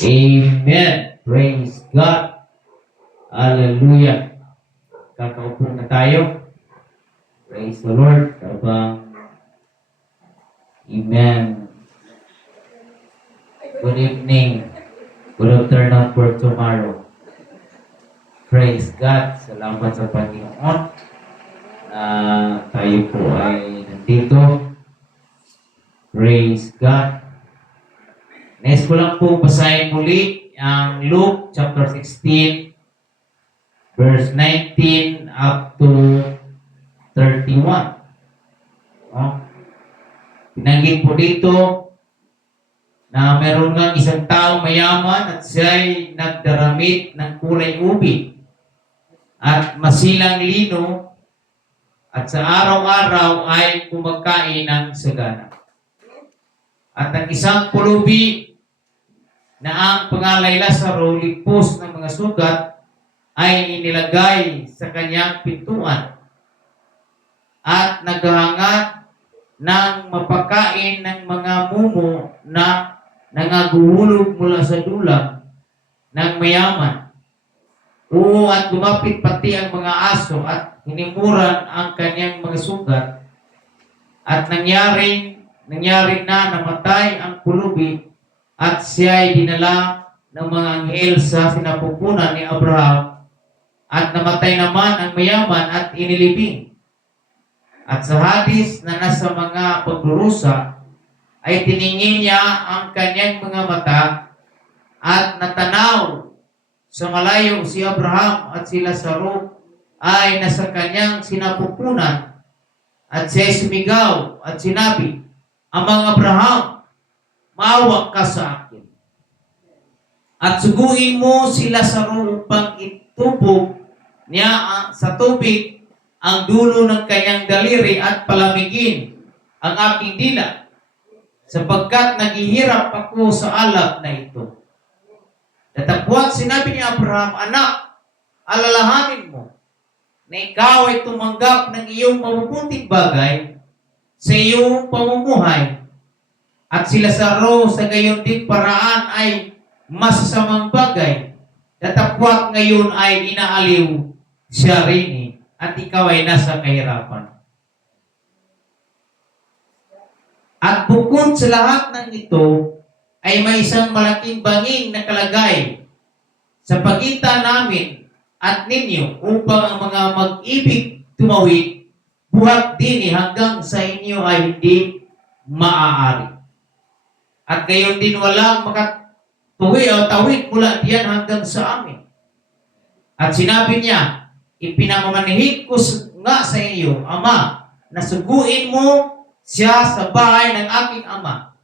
Amen. Praise God. Hallelujah. Kakaupo na tayo. Praise the Lord. Habang, amen. Good evening. Good afternoon for tomorrow. Praise God. Salamat sa Panginoon. Tayo po ay nandito. Praise God. Next ko lang po basahin muli ang Luke chapter 16 verse 19 up to 31. Pinanggit po dito na meron nga isang taong mayaman at siya'y nagdaramit ng kulay ubi at masilang lino at sa araw-araw ay kumakain ng sagana. At ang isang pulubi na ang pangalay Lazaro, lipos ng mga sugat, ay inilagay sa kanyang pintuan at naghahangad ng mapakain ng mga mumo na nangaguhulog mula sa dulang ng mayaman. Oo, at lumapit pati ang mga aso at hinimuran ang kanyang mga sugat at nangyari na namatay ang pulubi at siya ay dinala ng mga anghel sa sinapupunan ni Abraham at namatay naman ang mayaman at inilibing. At sa Hades na nasa mga pagdurusa ay tiningin niya ang kanyang mga mata at natanaw sa malayo si Abraham at si Lazaro ay nasa kanyang sinapupunan at siya ay sumigaw at sinabi, "Amang Abraham, maawa ka sa akin. At suguin mo si Lazaro upang itubog niya sa tubig ang dulo ng kanyang daliri at palamigin ang aking dila, sapagkat naghihirap ako sa alab na ito." Datapwat sinabi ni Abraham, "Anak, alalahanin mo na ikaw ay tumanggap ng iyong mabubuting bagay sa iyong pamumuhay, at si Lazaro sa gayon din paraan ay masasamang bagay. Datapwat ngayon ay inaaliw siya rin at ikaw ay nasa kahirapan. At bukod sa lahat ng ito, ay may isang malaking banging na kalagay sa pagitan namin at ninyo upang ang mga mag-ibig tumawid buhat din hanggang sa inyo ay hindi maaari. At gayon din walang makatuwi o tawid mula diyan hanggang sa amin." At sinabi niya, "Ipinamamanhid ko nga sa iyo, Ama, na suguin mo siya sa bahay ng aking ama,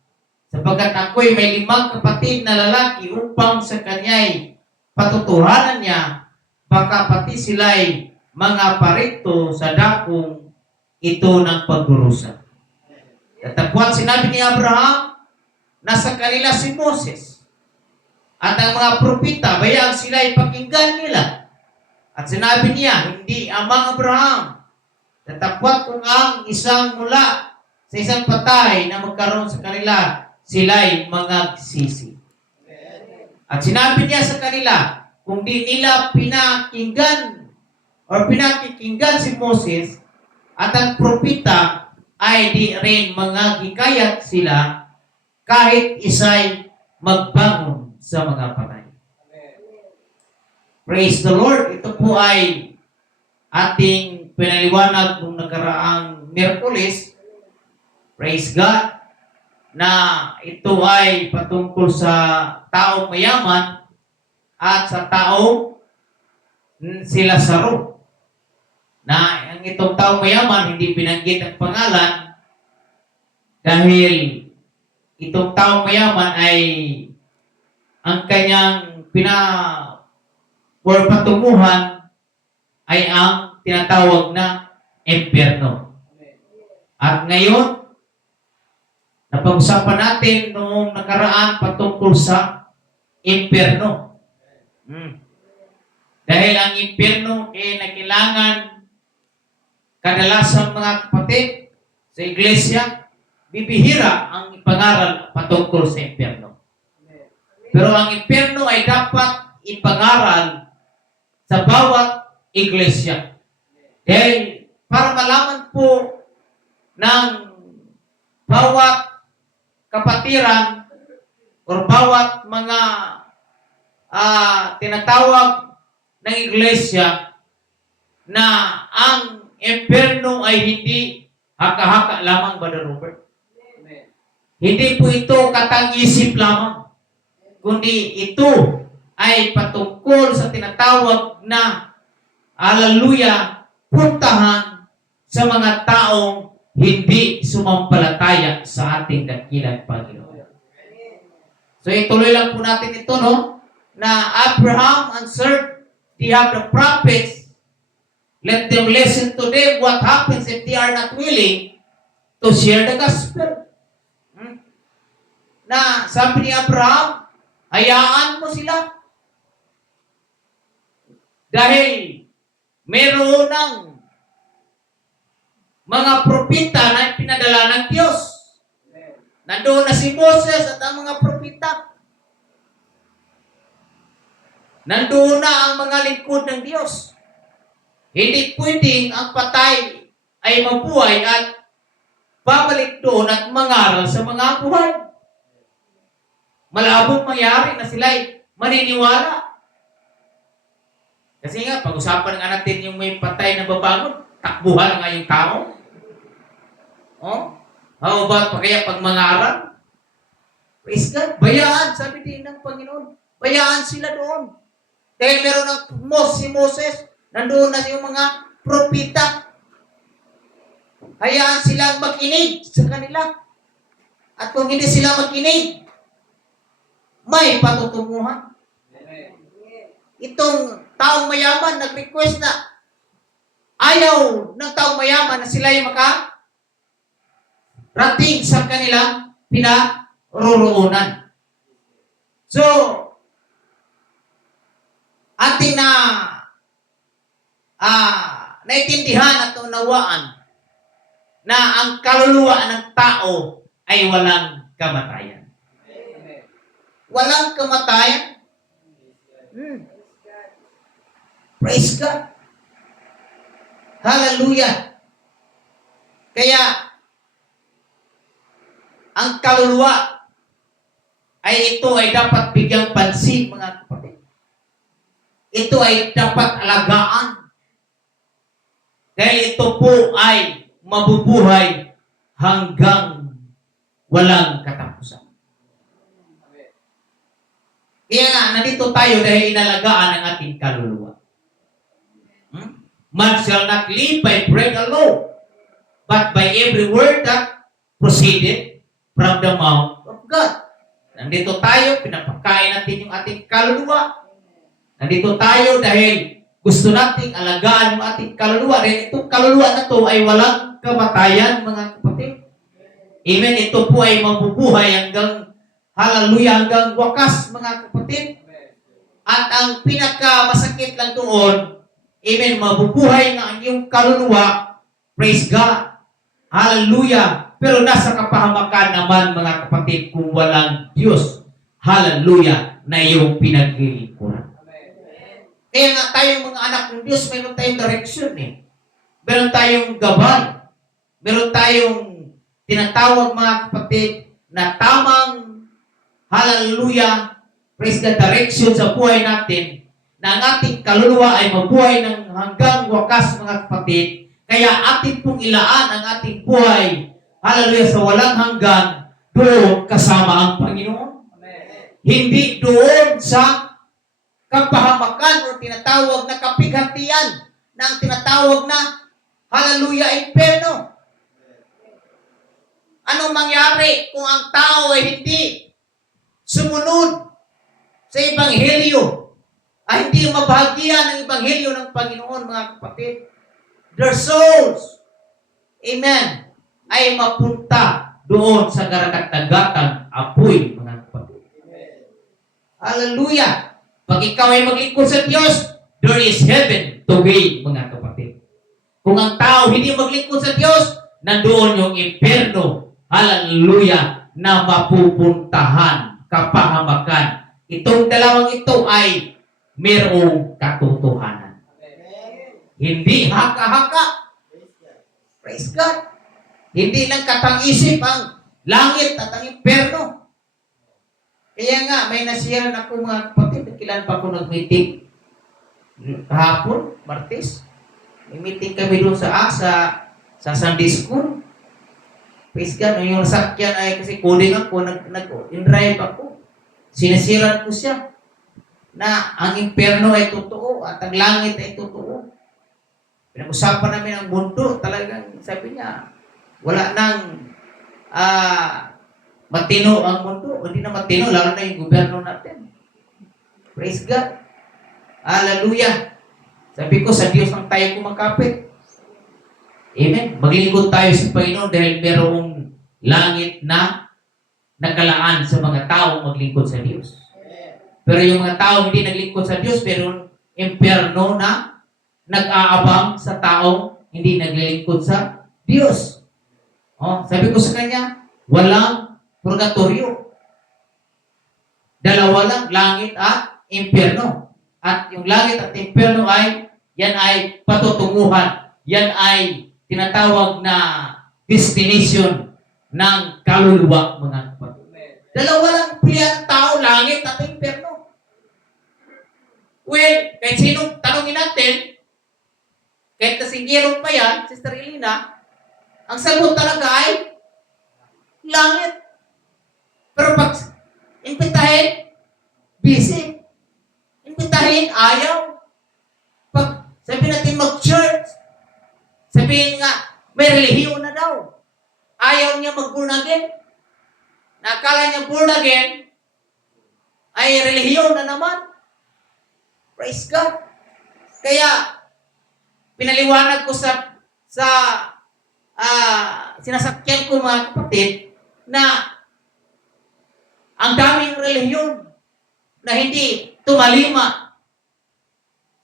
sapagkat ako'y may 5 kapatid na lalaki upang sa kanya'y patutuhanan niya, baka pati sila'y mga parito sa dakong ito ng pagdurusa." Datapwat sinabi ni Abraham, nasa kanila si Moses at ang mga propeta, bayang sila'y pakinggan nila. At sinabi niya, "Hindi Amang Abraham, datapwat kung ang isang mula sa isang patay na magkaroon sa kanila, sila'y magsisi." At sinabi niya sa kanila, kung di nila pinakikinggan si Moses at ang propeta, ay di rin mga hikayat sila kahit isa'y magbangon sa mga patay. Praise the Lord. Ito po ay ating pinaliwanag nung nakaraang Miyerkules. Praise God. Na ito ay patungkol sa taong mayaman at sa taong si Lazaro. Na ang itong taong mayaman hindi binanggit ang pangalan dahil itong taong mayaman ay ang kanyang patunguhan ay ang tinatawag na impyerno. At ngayon, napag-usapan natin noong nakaraan patungkol sa impyerno. Dahil ang impyerno ay nakilangan kadalasan mga kapatid sa iglesia, bibihira ang ipangaral patungkol sa impyerno. Pero ang impyerno ay dapat ipangaral sa bawat iglesia. Dahil para malaman po ng bawat kapatiran o bawat mga tinatawag ng iglesia na ang impyerno ay hindi haka-haka lamang, Brother Robert. Hindi po ito katang-isip lamang, kundi ito ay patungkol sa tinatawag na haleluya, puntahan sa mga taong hindi sumampalataya sa ating dakilang Panginoon. So ituloy lang po natin ito, no? Na Abraham answered, they have the prophets, let them listen to them. What happens if they are not willing to share the gospel? Na sabi ni Abraham, hayaan mo sila. Dahil meron ng mga propita na pinadala ng Diyos. Nandoon na si Moses at ang mga propita. Nandoon na ang mga lingkod ng Diyos. Hindi pwedeng ang patay ay mabuhay at babalik doon at mangaral sa mga buhay. Malabong mangyari na sila'y maniniwala. Kasi nga, pag-usapan nga natin yung may patay na babangon, takbuhan nga yung tao. Oh? How about pa kaya pag mangaral? Praise God. Bayaan, sabi din ng Panginoon. Bayaan sila doon. Dahil meron ng si Moses, nandoon na yung mga propita. Hayaan silang makinig sa kanila. At kung hindi sila makinig, may patutunguhan. Itong taong mayaman nag-request na ayaw ng taong mayaman na sila ay makarating sa kanilang pinaroroonan. So, ating naintindihan at unawaan na ang kaluluwa ng tao ay walang kamatayan. Walang kamatayan. Praise God. Hallelujah. Kaya, ang kaluluwa ay ito ay dapat bigyang pansin, mga kapatid. Ito ay dapat alagaan. Dahil ito po ay mabubuhay hanggang walang katapusan. Kaya nga, nandito tayo dahil inalagaan ang ating kaluluwa. Man shall not live by bread alone, but by every word that proceeded from the mouth of God. Nandito tayo, pinapakain natin yung ating kaluluwa. Nandito tayo dahil gusto nating alagaan yung ating kaluluwa. Dahil itong kaluluwa na to ay walang kamatayan, mga kapatid. Amen. Ito po ay mabubuhay hanggang hallelujah, hanggang wakas, mga kapatid. At ang pinakamasakit lang doon, amen, mabubuhay na ang iyong kaluluwa, praise God, hallelujah. Pero nasa kapahamakan naman, mga kapatid, kung walang Diyos, hallelujah, na iyong pinaglilingkuran. Kaya nga tayong mga anak ng Diyos, meron tayong direction eh. Meron tayong gabay. Meron tayong tinatawag, mga kapatid, na tamang hallelujah, praise the direction sa buhay natin, na ang ating kaluluwa ay mabuhay ng hanggang wakas, mga kapatid. Kaya atin pong ilaan ang ating buhay, hallelujah, sa walang hanggan, doon kasama ang Panginoon. Amen. Hindi doon sa kapahamakan o tinatawag na kapighatian na ang tinatawag na hallelujah, impyerno. Anong mangyari kung ang tao ay hindi sumunod sa Ebanghelyo, ay hindi mabahagian ng Ebanghelyo ng Panginoon, mga kapatid? Their souls, amen, ay mapunta doon sa karagat-dagatang apoy, mga kapatid. Hallelujah! Pag ikaw ay maglingkod sa Diyos, there is heaven to gain, mga kapatid. Kung ang tao hindi maglingkod sa Diyos, nandoon yung impyerno, hallelujah, na mapupuntahan, kapahamakan Itong dalawang ito ay mayroong katotohanan. Hindi haka-haka. Praise God. Hindi lang katang-isip ang langit at ang impyerno. Kaya nga, may nasiyahan ako mga kapatid. Kailan pa ako nag-meeting? Kahapon, Martes. May meeting kami doon sa Sunday School. Praise God. Yung sakyan ay kasi coding ako, nag-drive ako. Sinasiran ko siya na ang impyerno ay totoo at ang langit ay totoo. Pinag-usapan namin ang mundo. Talagang sabi niya, wala nang matino ang mundo. Hindi na matino, lalo na yung gobyerno natin. Praise God. Hallelujah. Sabi ko, sa Diyos ang tayo kumakapit. Amen. Maglingkod tayo sa Panginoon dahil merong langit na nakalaan sa mga tao maglingkod sa Diyos. Pero yung mga tao hindi naglingkod sa Diyos, pero impyerno na nag-aabang sa tao hindi naglilingkod sa Diyos. Oh, sabi ko sa kanya, walang purgatorio. Dalawa lang, langit at impyerno. At yung langit at impyerno yan ay patutunguhan. Yan ay tinatawag na destination ng kaluluwa, mga kapatid. Dalawa lang pilihan ng tao, langit at impyerno. Well, kahit sinong tanongin natin, kahit nasinggirong pa yan, Sister Elena, ang sagot talaga ay langit. Pero pag impitahin, busy. Impitahin, ayaw. Pag sabihin natin mag-church, sabihin nga, may relihiyon na daw. Ayaw niya mag-born again. Nakala niya born again, ay relihiyon na naman. Praise God. Kaya, pinaliwanag ko sa sinasakyan ko mga kapatid na ang daming relihiyon na hindi tumalima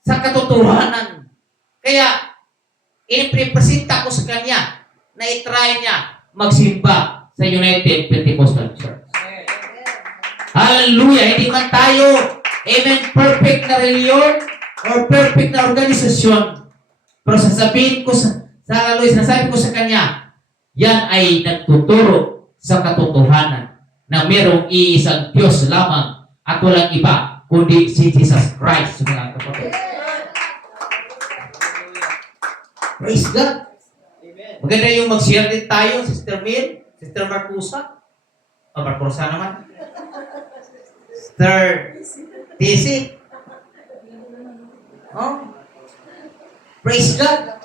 sa katotohanan. Kaya, inipresenta ko sa kanya na itry niya magsimba sa United Pentecostal Church. Hallelujah! Hindi man tayo, amen, perfect na reliyon or perfect na organisasyon. Pero sasabihin ko sinasabi ko sa kanya, yan ay nagtuturo sa katotohanan na mayroong iisang Diyos lamang at walang iba kundi si Jesus Christ, mga kapatid. Praise God. Maganda yung mag-share din tayo, Sister Mil, Sister Marcusa. Marcusa naman. Sister TC. Oh. Praise God.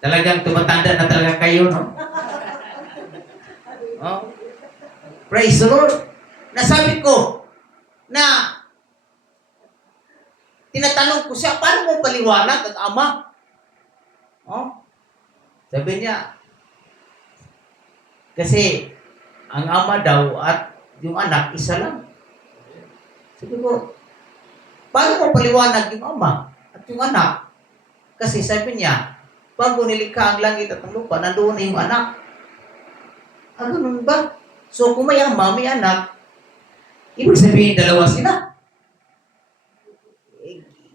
Talagang tumatanda na talaga kayo, no? Oh. Praise the Lord. Nasabi ko na tinatanong ko siya, paano mo paliwanag ang ama? Oh. Sabi niya, kasi ang ama daw at yung anak, isa lang. Sabi ko, paano mo paliwanag yung ama at yung anak? Kasi sabi niya, bago nilikha ang langit at ang lupa, nandoon na yung anak. Ganun ba? So kung may ama, may anak, ibig sabihin dalawa sila.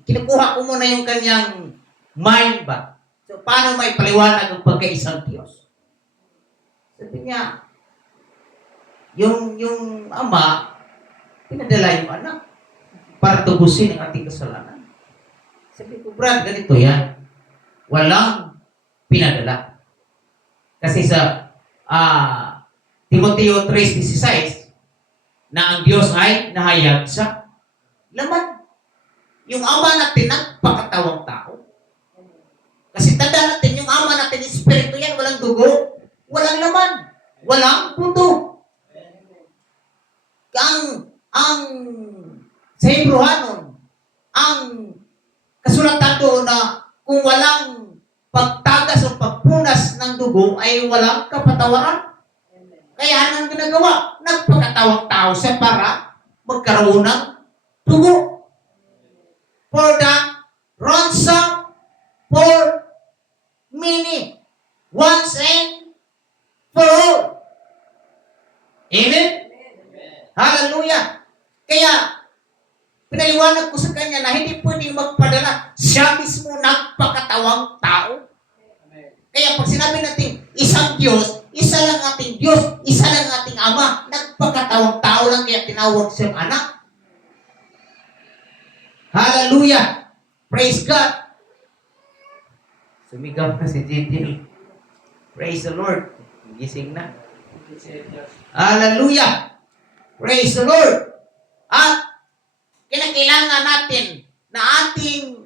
Kinukuha ko muna yung kanyang mind ba? So paano may paliwanag ang pagkaisang Diyos? Sabi niya, yung ama, pinadala yung anak para tubusin ang ating kasalanan. Sabi ko, Brad, ganito yan. Walang pinadala. Kasi sa Timoteo 3:16 na ang Diyos ay nahayag sa laman. Yung ama natin nagpakatawang tao. Kasi tanda natin, yung ama natin, espiritu yan, walang dugo, walang laman, walang puto. Ang sa Hebrewanon, ang kasulatan doon na kung walang pagtagas o pagpunas ng dugo ay walang kapatawaran. Kaya anong ginagawa? Nagpakatawang tao siya para magkaroon ng dugo. For the ransom for many, once and for all. Amen? Hallelujah! Kaya, Pinaliwanag ko sa kanya na hindi pwedeng magpadala. Siya mismo nagpakatawang tao. Kaya pag sinabi natin isang Diyos, isa lang ating Diyos, isa lang ating Ama, nagpakatawang tao lang kaya tinawag siyang anak. Hallelujah! Praise God! Sumigaw na si Gigi. Praise the Lord. Gising na. Hallelujah! Praise the Lord! At kinakailangan natin na ating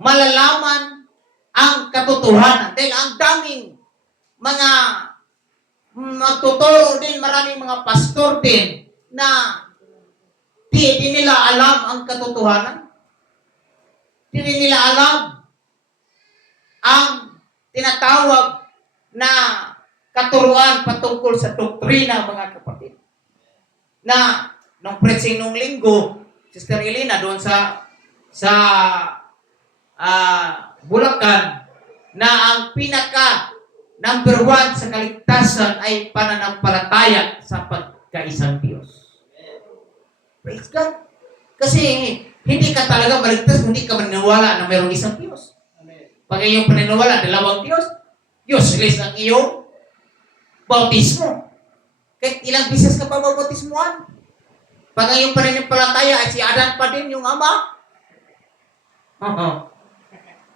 malalaman ang katotohanan. Dahil ang daming mga magtuturo din, maraming mga pastor din na di nila alam ang katotohanan. Di nila alam ang tinatawag na katuruan patungkol sa doktrina, mga kapatid. Na nung preaching nung linggo, Sister Elena doon sa Bulacan, na ang pinaka number 1 sa kaligtasan ay pananampalataya sa pagkaisang Diyos. Praise God. Kasi hindi ka talaga maligtas, hindi ka maniniwala na mayroong isang Diyos. Pag iyong paniniwala, dalawang Diyos, useless ang iyong bautismo. Kahit ilang bisis ka pa mabautismuhan. Pag iyong pananampalataya ay si Adan pa din yung Ama.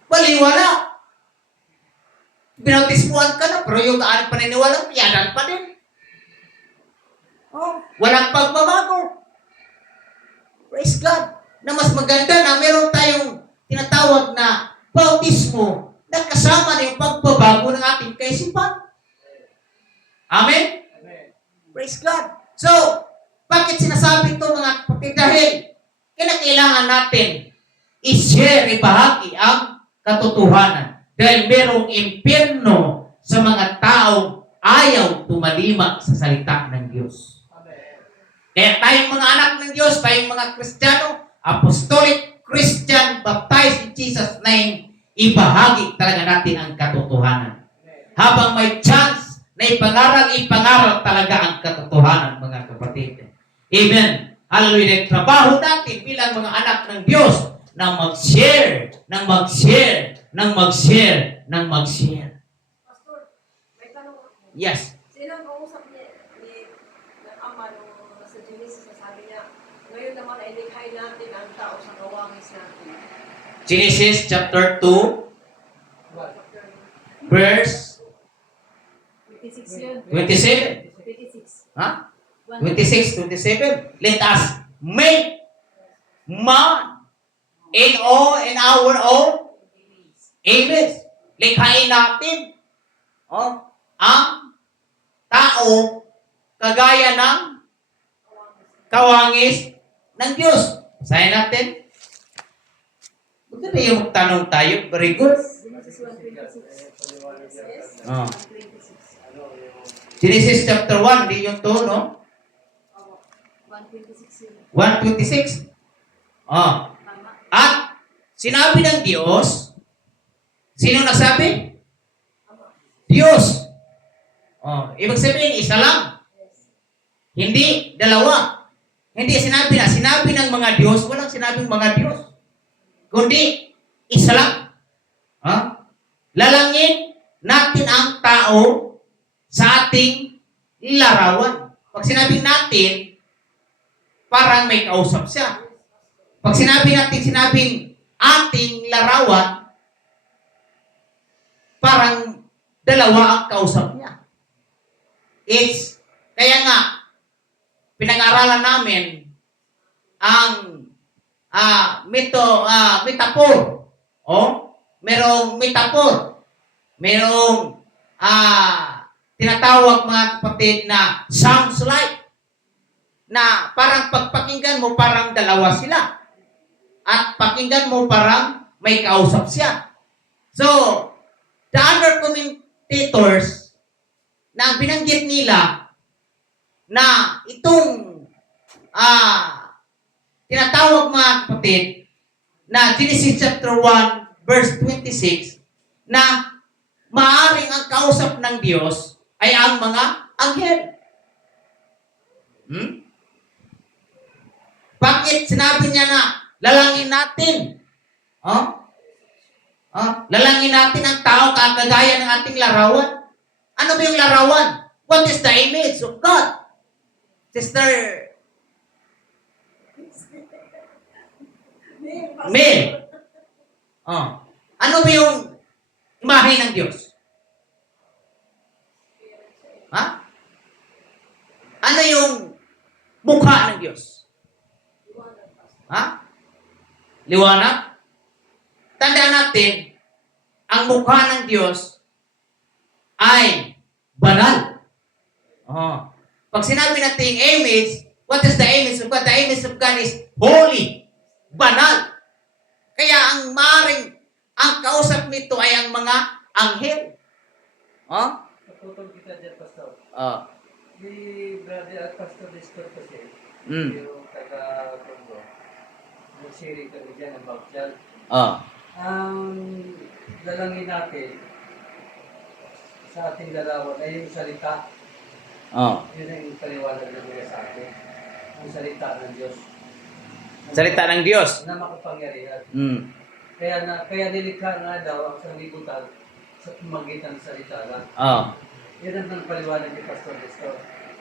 Baliwala. Binautismuhan ka na, pero yung paniniwala, si Adan pa din. Walang pagbabago. Praise God. Na mas maganda na meron tayong tinatawag na bautismo na kasama na yung pagbabago ng ating kaisipan. Amen? Praise God. So, bakit sinasabi ito mga kapatid? Dahil kailangan natin i-share, ibahagi ang katotohanan. Dahil merong impyerno sa mga taong ayaw tumalima sa salita ng Diyos. Kaya tayong mga anak ng Diyos, tayong mga Kristiyano, Apostolic Christian, baptized in Jesus' name, ibahagi talaga natin ang katotohanan. Habang may chance na ipangaral talaga ang katotohanan, mga kapatid. Amen. Hallelujah. Trabaho natin bilang mga anak ng Diyos na mag-share, ng mag-share. Pastor, may tanong ako. Yes. Sino ang kausap ng Ama nung nasa Genesis na sabi niya, ngayon naman ay likhay natin ang tao sa kawangis natin. Genesis chapter 2, verse 26 yun. 27. 26. Huh? 26, 27. Let us make man in our own image. Likhain natin ang tao kagaya ng kawangis ng Diyos. Basahin natin. Maganda yung tanong tayo. Very good. Genesis 1:26. Oh. 1:26. Genesis chapter 1, hindi yung 2, no? 1:26 yun. 1:26. Oh. Tama. At sinabi ng Diyos, sino nagsabi? Diyos. Oh, ibig sabihin, isa lang. Hindi dalawa. Hindi sinabi ng mga Diyos, walang sinabing mga Diyos. Kundi, isa lang. Lalangin natin ang tao sa ating larawan. Pag sinabing natin, parang may kausap siya. Pag sinabing ating larawan, parang dalawa ang kausap niya. Kaya nga, pinag-aralan namin ang metaphor. Merong metaphor. Merong tinatawag mga kapatid na sounds like. Na parang pagpakinggan mo, parang dalawa sila. At pakinggan mo, parang may kausap siya. So, the other commentators na binanggit nila na itong tinatawag mga kapatid na Genesis chapter 1 verse 26 na maaring ang kausap ng Diyos ay ang mga anghel. Bakit sinabi niya na lalangin natin? Oh? Oh? Lalangin natin ang tao kagaya ng ating larawan. Ano ba yung larawan? What is the image of God? Sister Mel. Oh. Ano ba yung imahe ng Diyos? Ha? Ano yung mukha ng Diyos? Ha? Liwanag? Tandaan natin, ang mukha ng Diyos ay banal. Oh. Pag sinabi natin image, what is the image of God? The image of God is holy, banal. Kaya ang kausap nito ay ang mga anghel. Oh? Naputol kita dyan, Pastor. Oh. Di brother at Pastor Nestor kasi, Mm. yung taga-Congo, nag-sharing kami dyan ng Bagjal. Oh. Ang lalangin natin sa ating larawan ay yung salita. Oh. Yun ang paliwanag ng mga sa atin. Ang salita ng Diyos. Salita ng Diyos. Na makapangyarihan. Mm. Kaya nilikha nga daw ang sanglibutan sa pamagitan ng salita lang. Oh. Yun ang paliwanag ni Pastor Nestor.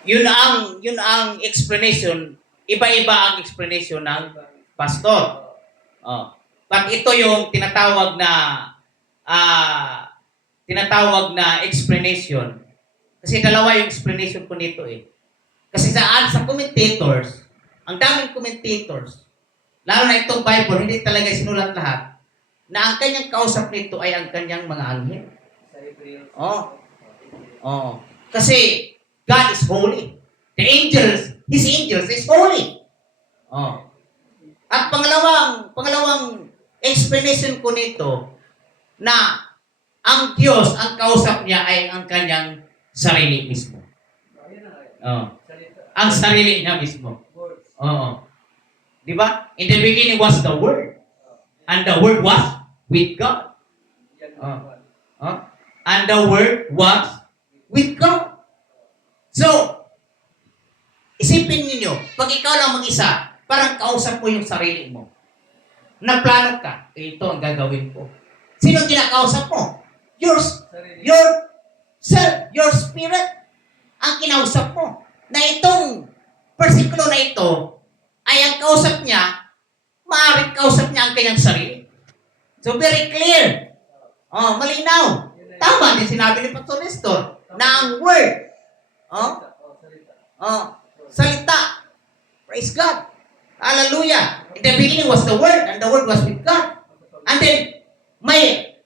Yun ang explanation. Iba-iba ang explanation ng pastor. Oh. But ito yung tinatawag na explanation. Kasi dalawa yung explanation ko nito eh. Kasi sa commentators, ang daming commentators, lalo na itong Bible, hindi talaga sinulat lahat, na ang kanyang kausap nito ay ang kanyang mga anghel. Sa Hebreo. Oh. Oh. Kasi God is holy. The angels, His angels is holy. Oh. At pangalawang explanation ko nito na ang Diyos, ang kausap niya ay ang kanyang sarili mismo. Ayun na nga. Oh. Salita. Ang sarili niya mismo. Words. Oo. Di ba? In the beginning was the Word. And the Word was with God. Yan Ah. ang Oh? And the Word was with God. So, isipin niyo, pag ikaw lang mag-isa, parang kausap mo yung sarili mo. Naplano ka, ito ang gagawin ko. Sino kinakausap mo? sarili. Your spirit ang kinausap mo. Na itong versikulo na ito ay ang kausap niya, maaaring kausap niya ang kanyang sarili. So very clear. Oh, malinaw. Tama din sinabi ni Pastor Nestor na ang word, salita. Praise God. Hallelujah. In the beginning was the Word, and the Word was with God. And then,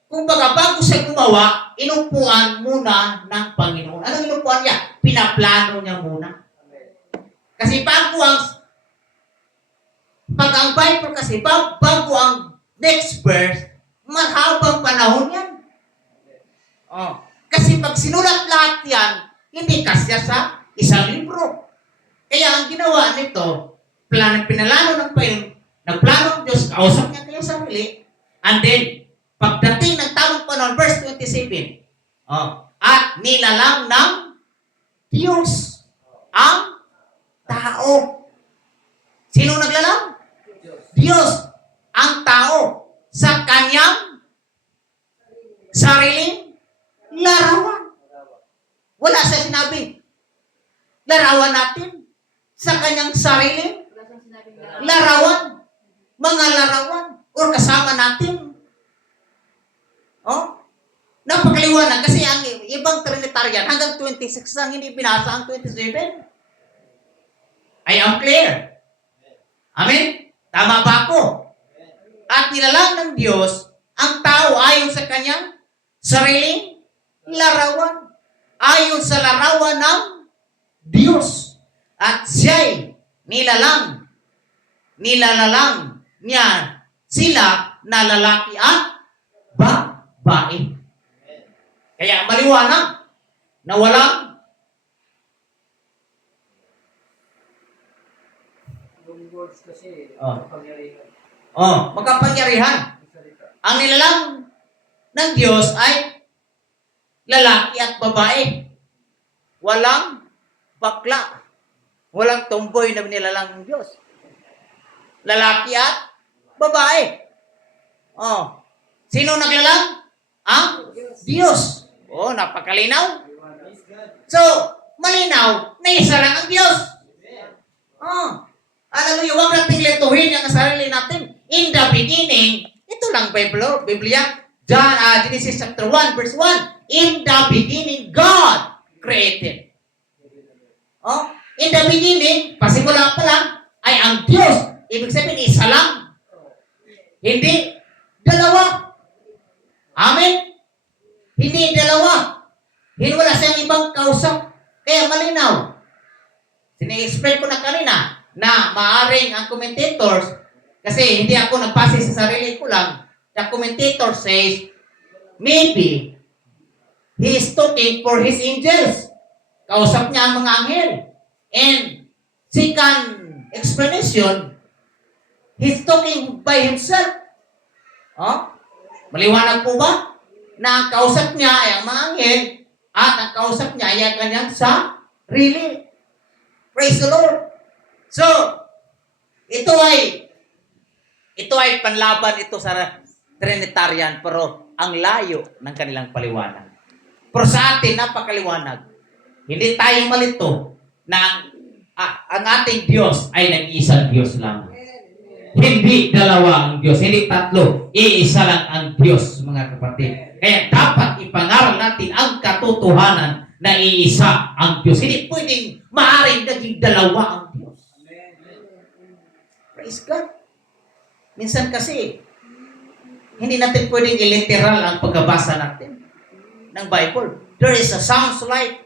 kumbaga, bago siya gumawa, inupuan muna ng Panginoon. Anong inupuan niya? Pinaplano niya muna. Kasi pag ang Bible kasi, bago ang next verse, mahabang panahon yan. Oh. Kasi pag sinulat lahat yan, hindi kasya sa isang libro. Kaya ang ginawa nito, pinalano ng Panginoon, nagplano ng Diyos, kausap niya kayo sarili, and then, pagdating ng tamang panahon, verse 27, at nilalang ng Diyos ang tao. Sino naglalang? Diyos ang tao sa kanyang sariling larawan. Wala siya sinabing, larawan natin sa kanyang sariling larawan. Mga larawan or kasama natin. Oh? Napakaliwanag kasi ang ibang Trinitarian hanggang 26 ang hindi binasa ang 27. I am clear. Amen? Tama ba ako? At nilalang ng Diyos ang tao ayon sa kanyang sariling larawan. Ayon sa larawan ng Diyos. At siya'y nilalang niya sila na lalaki at babae. Kaya maliwanag na walang Yung words kasi, Oh. kapangyarihan. makapangyarihan. Yung salita. Ang nilalang ng Diyos ay lalaki at babae. Walang bakla. Walang tomboy na nilalang ng Diyos. lalaki at babae. Oh. Sino naglalang? Ang Diyos. Oh, napakalinaw. So, malinaw na isa lang ang Diyos. Oh. Hallelujah. Huwag nating lituhin ang sarili natin. In the beginning, ito lang Biblia. Genesis chapter 1, verse 1. In the beginning, God created. Oh, in the beginning, pasimula pa lang, ay ang Diyos. Ibig sabihin, isa lang. Hindi dalawa. Amen? Hindi dalawa. Hindi wala siyang ibang kausap. Kaya malinaw. Sini-explain ko na kanina na maaring ang commentators, kasi hindi ako nagbase sa sarili ko lang, the commentator says, maybe he is talking for his angels. Kausap niya ang mga anghel. And second explanation, he's talking by himself. Oh? Maliwanag po ba? Na ang kausap niya ay ang mga anghel at ang kausap niya ay ang kanyang sarili. Praise the Lord. So, ito ay panlaban ito sa Trinitarian, pero ang layo ng kanilang paliwanag. Pero sa atin, napakaliwanag. Hindi tayo malito na ang ating Diyos ay nag-iisang Diyos lang. Hindi dalawa ang Diyos, hindi tatlo. Iisa lang ang Diyos, mga kapatid. Kaya dapat ipangaral natin ang katotohanan na iisa ang Diyos. Hindi pwedeng maaaring naging dalawa ang Diyos. Praise God. Minsan kasi, hindi natin pwedeng iliteral ang pagbabasa natin ng Bible. There is a sounds like.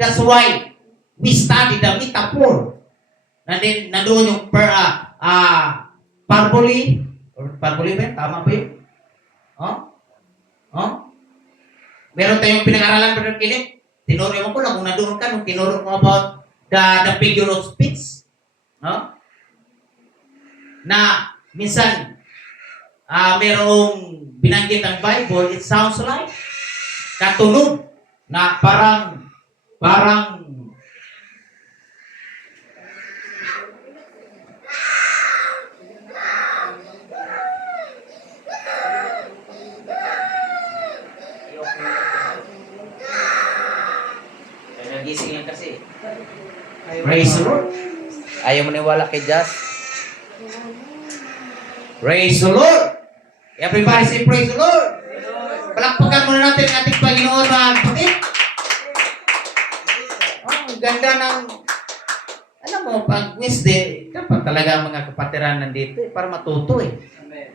That's why we study the metaphor. Nandoon yung parabole. Or parabole ba? Tama ba yun? Meron tayong pinag-aralan, Brother Kenneth. Tinuro mo ko lang kung nandoon ka nung tinuro mo about the figure of speech. Na minsan, merong binanggit ang Bible, it sounds like katunog na parang nagising yan kasi. Praise the Lord. Ayaw maniwala kay Josh. Praise the Lord. Everybody say praise the Lord. Palakpakan muna natin ang ating Panginoon, mga kapatid. Ang ganda ng, alam mo, pag Wednesday, dapat talaga ang mga kapatiran nandito para matuto eh.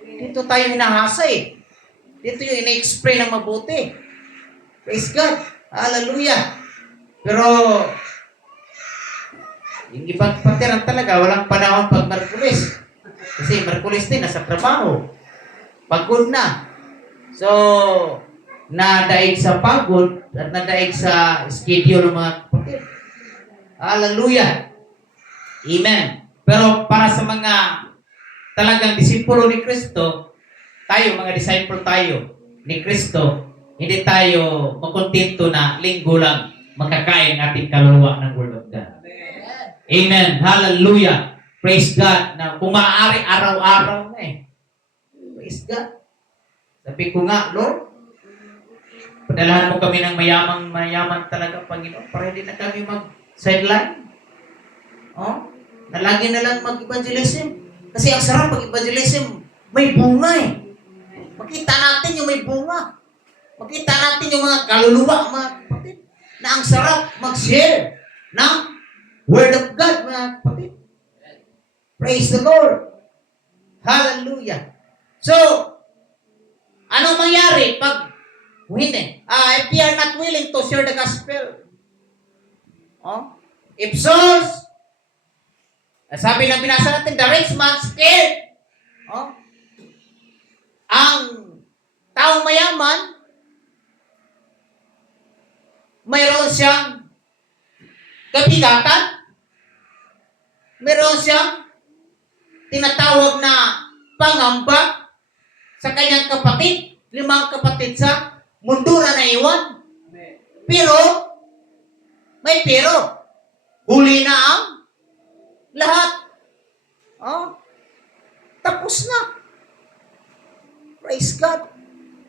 Dito tayo hinahasa eh. Dito yung ina-explain ng mabuti. Praise God. Hallelujah. Pero, yung ibang kapatiran talaga, walang panahon pag Merkulis. Kasi Merkulis din, nasa trabaho. Pagod na. So, nadaig sa pagod at nadaig sa schedule ng mga kapatid. Hallelujah. Amen. Pero para sa mga talagang disipulo ni Kristo, tayo, mga disciple tayo ni Kristo, hindi tayo makontento na linggo lang makakain ng ating kaluluwa ng Word of God. Amen. Hallelujah. Praise God. Na kung maaari, araw-araw na eh. Praise God. Sabi ko nga, Lord, padalahan mo kami ng mayaman talaga, Panginoon, para hindi na kami mag-sideline. Na lagi na lang mag-evangelism. Kasi ang sarap mag-evangelism, may bunga eh. Makita natin yung may bunga. Makita natin yung mga kaluluwa, mga kapatid, na ang sarap mag-share ng Word of God, mga kapatid. Praise the Lord. Hallelujah. So, anong mangyari pag hindi? If we are not willing to share the gospel, if souls, sabi na binasa natin, the rich man scared. Ang taong mayaman, mayroon siyang kabigatan, mayroon siyang tinatawag na pangamba sa kanyang kapatid, 5 kapatid sa mundo na naiwan. Pero, may pero, huli na ang lahat. tapos na. Praise God.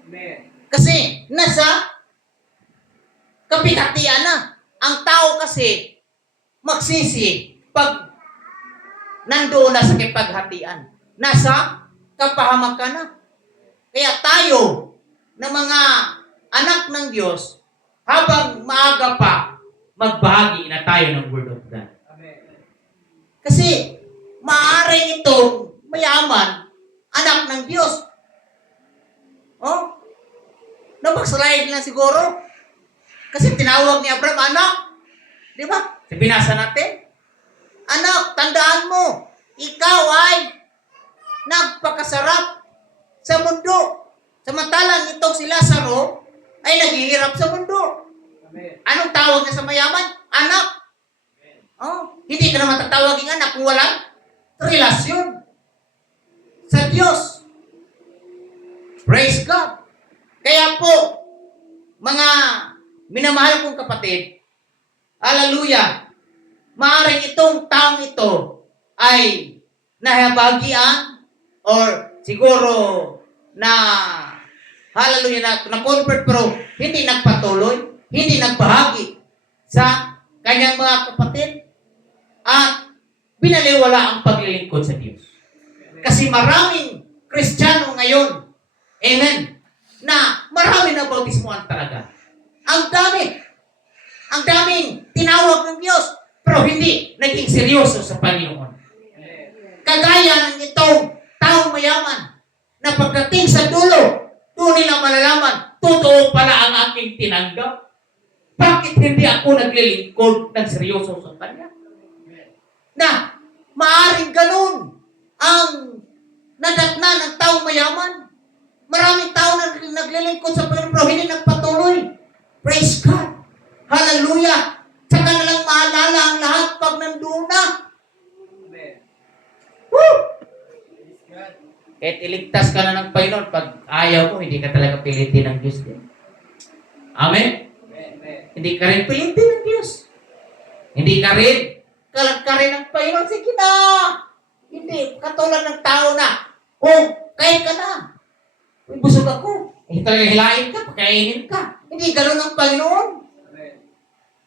Amen. Kasi nasa kapighatian na. Ang tao kasi magsisi pag nandoon na sa kipaghatian. Nasa kapahamakan na. Kaya tayo na mga anak ng Diyos, habang maaga pa, magbahagi na tayo ng Word of God. Amen. Kasi maaaring itong mayaman, anak ng Diyos. Oh, nabaksalay lang siguro. Kasi tinawag ni Abraham, anak. Di ba? Binasa natin. Anak, tandaan mo, ikaw ay nagpakasarap sa mundo. Samantalang itong si Lazaro ay naghihirap sa mundo. Amen. Anong tawag niya sa mayaman? Anak. Oh, hindi ka naman tatawagin anak kung walang relasyon sa Diyos. Praise God. Kaya po, mga minamahal kong kapatid, hallelujah, maaaring itong taong ito ay nahabagian or siguro na hallelujah na convert pero hindi nagpatuloy, hindi nagbahagi sa kanyang mga kapatid at binaliwala ang paglilingkod sa Diyos. Kasi maraming Kristiyano ngayon, amen, na marami na bautismoan talaga. Ang daming tinawag ng Diyos, pero hindi naging seryoso sa Panginoon. Kagaya ng itong taong mayaman, na pagdating sa dulo, doon nila malalaman, totoo pala ang aking tinanggap. Bakit hindi ako naglilingkod ng seryoso sa Kanya? Na maaring ganun ang nadatna ng taong mayaman. Maraming tao na naglilingkod sa Panginoon pero hindi nagpatuloy. Praise God. Hallelujah. Saka na lang maalala ang lahat pag nandoon na. Amen. Woo! Kahit iligtas ka na ng Panginoon, pag ayaw mo, hindi ka talaga pilitin ng Diyos din. Amen? Amen. Hindi ka rin pilitin ng Diyos. Hindi ka rin kalagkarin ng Panginoon. Sige na! Hindi. Katulad ng tao na, kahit ka na. Uy, busog ako. Talagang hilain ka, pagkainin ka. Hindi ganun ang Panginoon. Amen.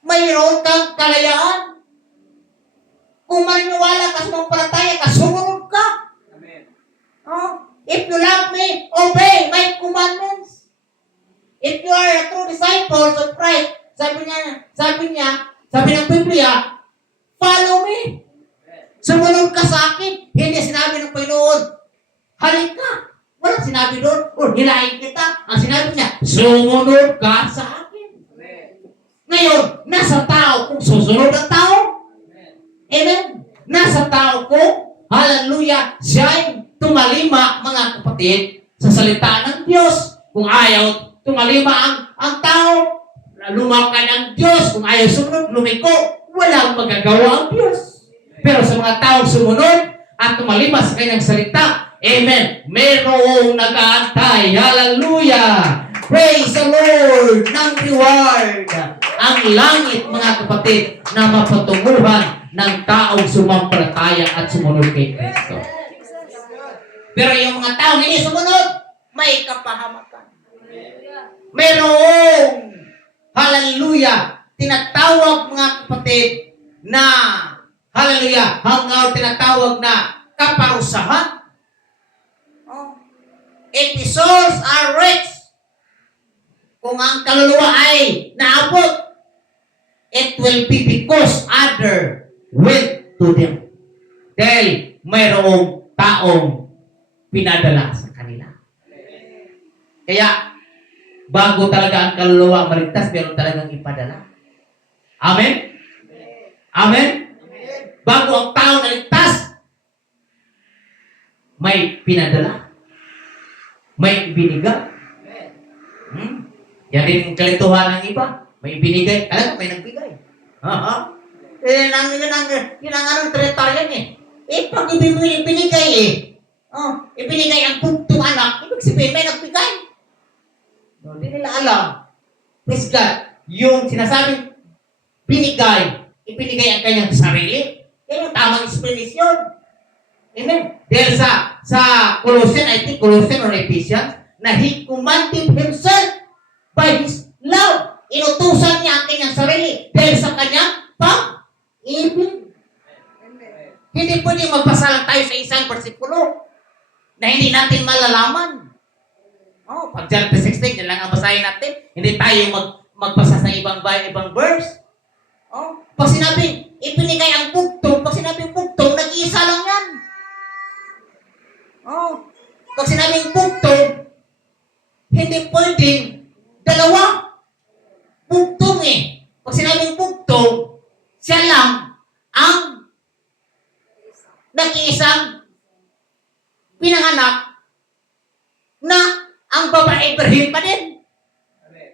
Mayroon kang kalayaan. Kung maniniwala ka sa mga palataya ka, sumunod ka. Amen. If you love me, obey my commandments. If you are a true disciple of Christ, sabi ng Biblia, follow me. Sumunod ka sa akin. Hindi sinabi ng Panginoon, halika. Walang sinabi doon, hilahin kita. Ang sinabi niya, sumunod ka sa akin. Amen. Ngayon, nasa tao kung susunod ang tao. Amen. Amen? Nasa tao kung, hallelujah, siya'y tumalima, mga kapatid, sa salita ng Diyos. Kung ayaw tumalima ang tao, lumakad ang Diyos. Kung ayaw sumunod, lumiko, walang magagawa ang Diyos. Pero sa mga taong sumunod at tumalima sa kanyang salita, amen, mayroong nag-aantay. Hallelujah! Praise the Lord ng reward. Ang langit, mga kapatid, na mapatunguhan ng taong sumampalataya at sumunod kay Kristo. Pero yung mga taong hindi sumunod, may kapahamakan. Mayroong, hallelujah, tinatawag, mga kapatid, na, hallelujah, tinatawag na kaparusahan. If the souls are rich, kung ang kaluluwa ay naabot, it will be because other went to them. Dahil mayroong taong pinadala sa kanila. Kaya, bago talaga ang kaluluwa maligtas, meron talagang ipadala. Amen? Amen? Bago ang tao naligtas, may pinadala. May ibinigay. Yan din ang kalituhan ng iba. May ibinigay. Alam mo, may nagbigay. Yun ang anong trinitarian eh. Pag ibinigay ibinigay ang puntong anak, ibig sabihin may nagbigay. Hindi nila alam. Praise God. Yung sinasabing ibinigay ang kanyang sarili. Yan yung tamang explanation. Amen. Dahil sa sa Colossians, I think Colossians or Ephesians, na He commanded Himself by His love. Inutusan niya ang kanyang sarili dahil sa kanyang pag-ibig. Amen. Hindi pwedeng magbasa lang tayo sa isang versikulo na hindi natin malalaman. Oh, pag John 16, yan lang ang basahin natin. Hindi tayo magbasa sa ibang verse. Oh, pag sinabing ipinigay ang bugtong, pag sinabing bugtong, nag-iisa lang yan. Oh, pag sinabing bugtong, hindi pwedeng dalawa. Bugtong eh. Pag sinabing bugtong, siya lang ang nag-iisang pinanganak na ang babae birhen pa din. Amen.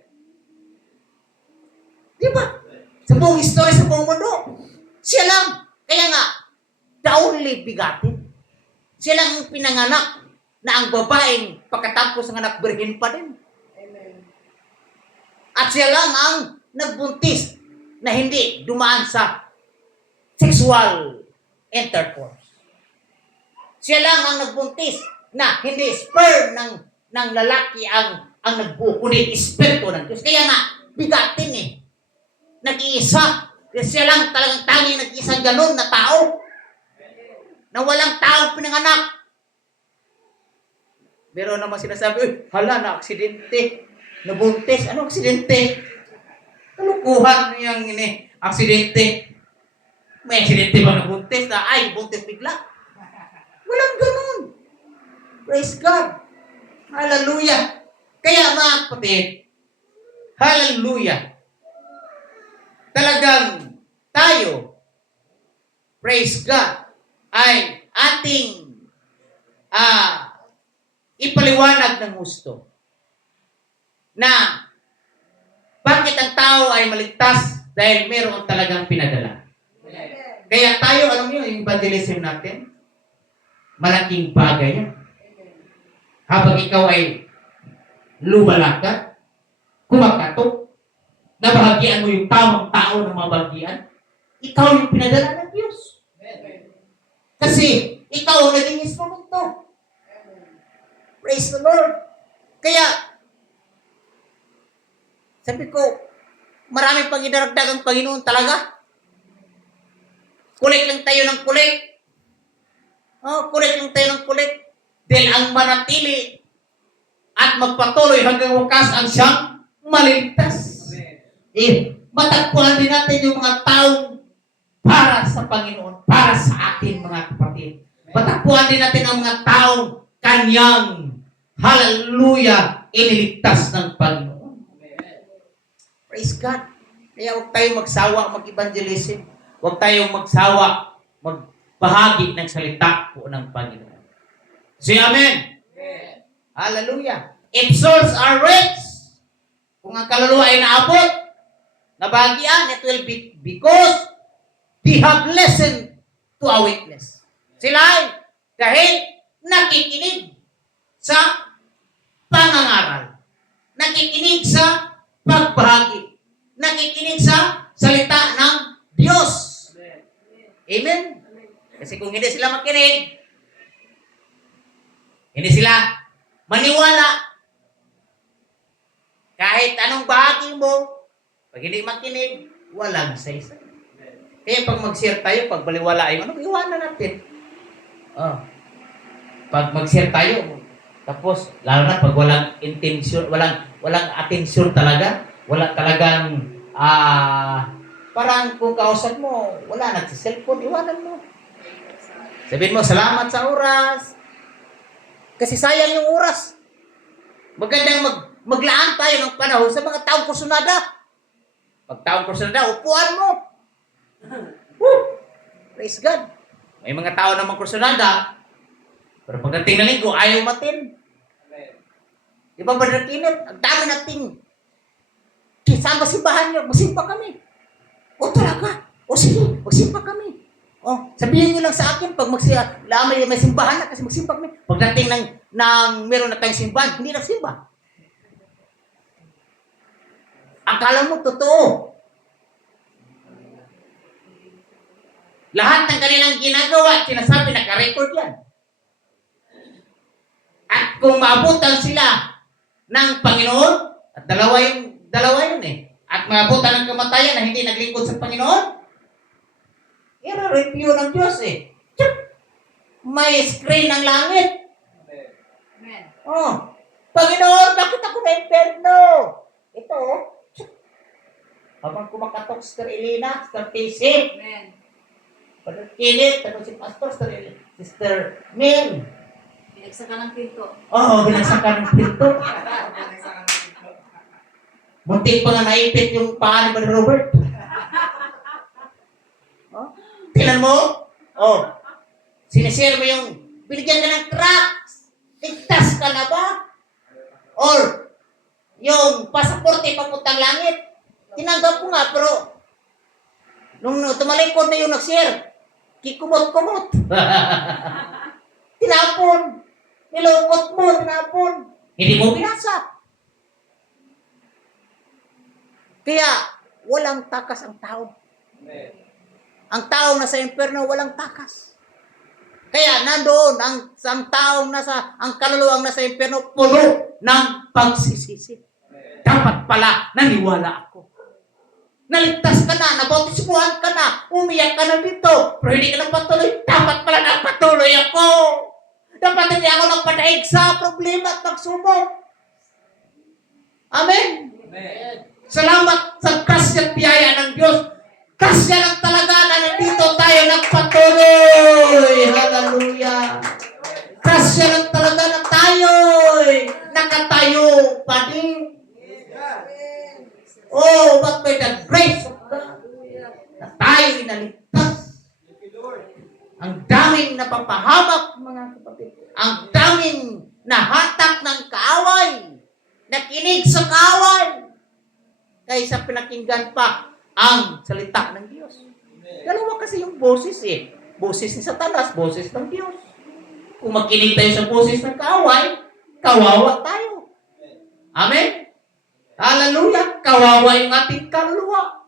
Di ba? Sa buong history, sa buong mundo. Siya lang. Kaya nga, the only begotten. Siya lang ang pinanganak na ang babaeng pagkatapos ng anak birhen pa din. Amen. At siya lang ang nagbuntis na hindi dumaan sa sexual intercourse. Siya lang ang nagbuntis na hindi sperm ng lalaki ang nagbuo, kundi espiritu ng Diyos. Kaya nga, bigatin eh. Nag-iisa. Kasi siya lang talagang tanging nag-iisang ganun na tao. Na walang taong pinanganak. Pero naman sinasabi, hala, na-aksidente. Nabuntis. Ano aksidente? Kalukuhan yung aksidente. May aksidente ba nabuntis na, ay, buntis bigla? Walang ganun. Praise God. Hallelujah. Kaya mga kapatid, hallelujah. Talagang tayo, praise God, ay ating ipaliwanag ng gusto na bakit ang tao ay maligtas dahil meron talagang pinadala. Amen. Kaya tayo, alam niyo, yung evangelism natin, malaking bagay yan. Habang ikaw ay lumalakad, kumakatok, nabahagian mo yung tamang tao na mabahagian, ikaw yung pinadala ng Diyos. Kasi, ikaw ang naging instrumento. Praise the Lord. Kaya, sabi ko, marami pang idaragdag ang Panginoon talaga. Kulik lang tayo ng kulik. Oh, kulik lang tayo ng kulik. Dahil ang manatili at magpatuloy hanggang wakas ang siyang maligtas. Matagpuan din natin yung mga taong para sa Panginoon, para sa atin mga kapatid. Matagpuan din natin ang mga taong kanyang, hallelujah, iniligtas ng Panginoon. Praise God. Kaya huwag tayong magsawa mag-evangelism. Huwag tayong magsawa magbahagi ng salita po ng Panginoon. Say amen. Hallelujah. If souls are rich, kung ang kaluluwa ay naabot, nabahagian, it will be because they have listened to our witness. Sila ay dahil nakikinig sa pangangaral, nakikinig sa pagbahagi, nakikinig sa salita ng Diyos. Amen? Kasi kung hindi sila makinig, hindi sila maniwala, kahit anong bahagi mo, pag hindi makinig, walang say-say. Kaya pag mag-share tayo, pag baliwala ay iwanan natin. Pag mag-share tayo, tapos, lalo na pag walang intention, walang atensyon talaga, wala talagang, parang kung kausap mo, wala, nagsiselfone, iwanan mo. Sabihin mo, salamat sa oras. Kasi sayang yung oras. Magandang maglaan tayo ng panahon sa mga taong kursunada. Pag taong kursunada, upuan mo. Woo! Praise God. May mga tao namang kursunada, pero pagdating ng linggo, ayaw matin. Di ba, Brother Kenneth? Ang dami nating saan ba simbahan nyo? Magsimba kami. O talaga? O sige, magsimba kami. O, sabihin nyo lang sa akin, pag may simbahan na kasi magsimba kami. Pagdating ng meron na tayong simbahan, hindi nagsimba. Akala mo, totoo. Lahat ng kanilang ginagawa, sinasabi, naka-record yan. kung maabutan sila ng Panginoon, at dalawa yun eh, at maabutan ng kamatayan na hindi naglingkod sa Panginoon, i-review ng Diyos eh. Tiyuk! May screen ng langit. Amen. Oh, Panginoon, bakit ako na imperno? Ito, tiyuk! Habang kumakatok si Sister Elena, Sister Casey, Amen. Brother Kenneth, ano si Pastor, Sister Min. Binagsakan ng pinto. Oh, binagsakan ng pinto. Muntik pa nga naipit yung paa ni Brother Robert. Oh, tingnan mo. Oh, sinishare mo yung binigyan ka ng tracks. Ligtas ka na ba? Or yung pasaporte papuntang langit. Tinanggap ko nga, pero nung tumalikod na yung nag-share, kikumot-kumot. Tinapon. Nilukot mo, tinapon. Hindi mo binasa. Kaya, walang takas ang tao. Ang taong nasa impyerno, walang takas. Kaya, nandoon, ang taong ang kaluluwang nasa impyerno, puno ng pagsisisi. Dapat pala, naniwala ako. Naligtas ka na, nabautismuhan ka na, umiyak ka na dito, pero hindi ka na patuloy. Dapat pala napatuloy ako. Dapat hindi ako nagpadaig sa problema at pagsubok. Amen? Amen. Salamat sa grasya at biyaya ng Diyos. Grasya lang talaga na nandito tayo nagpatuloy. Hallelujah. Grasya lang talaga na tayo'y nakatayo pa din. Oh, but by the grace of God, na tayo'y naligtas. Ang daming napapahamak, mga kapatid. Ang daming nahatak ng kaaway. Nakinig sa kaaway. Kaysa pinakinggan pa ang salita ng Diyos. Dalawa kasi yung boses eh. Boses ni Satanas, boses ng Diyos. Kung makinig tayo sa boses ng kaaway, kawawa tayo. Amen? Hallelujah! Kawawa yung ating kaluluwa.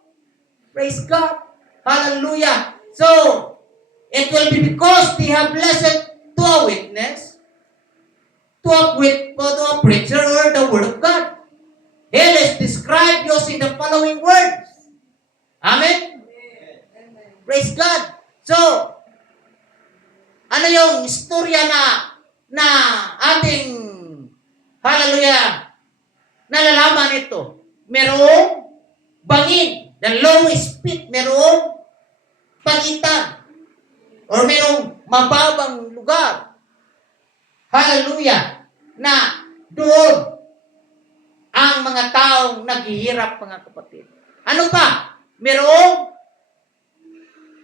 Praise God! Hallelujah! So, it will be because they have listened to a witness, to a preacher or the word of God. Here is described using the following words. Amen? Praise God! So, ano yung istorya na ating, hallelujah, nalalaman ito? Merong bangin, the lowest pit, merong pagitan, or merong mababang lugar. Hallelujah! Na doon ang mga taong naghihirap, mga kapatid. Ano pa? Merong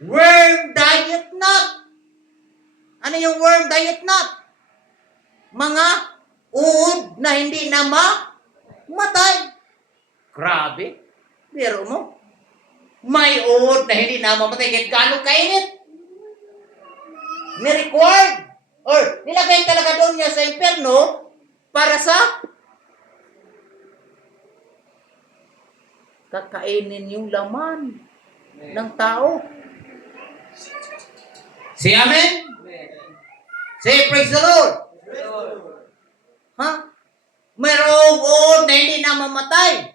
worm diet nut. Ano yung worm diet nut? Mga uod na hindi na matay. Grabe. Pero mo, may uod na hindi na mamatay. Kahit gano'ng kainit. Ni-required. Or nilagay talaga doon niya sa impyerno para sa kakainin yung laman ng tao. Say amen? Say praise the Lord. Ha? Mayroong uod na hindi na mamatay.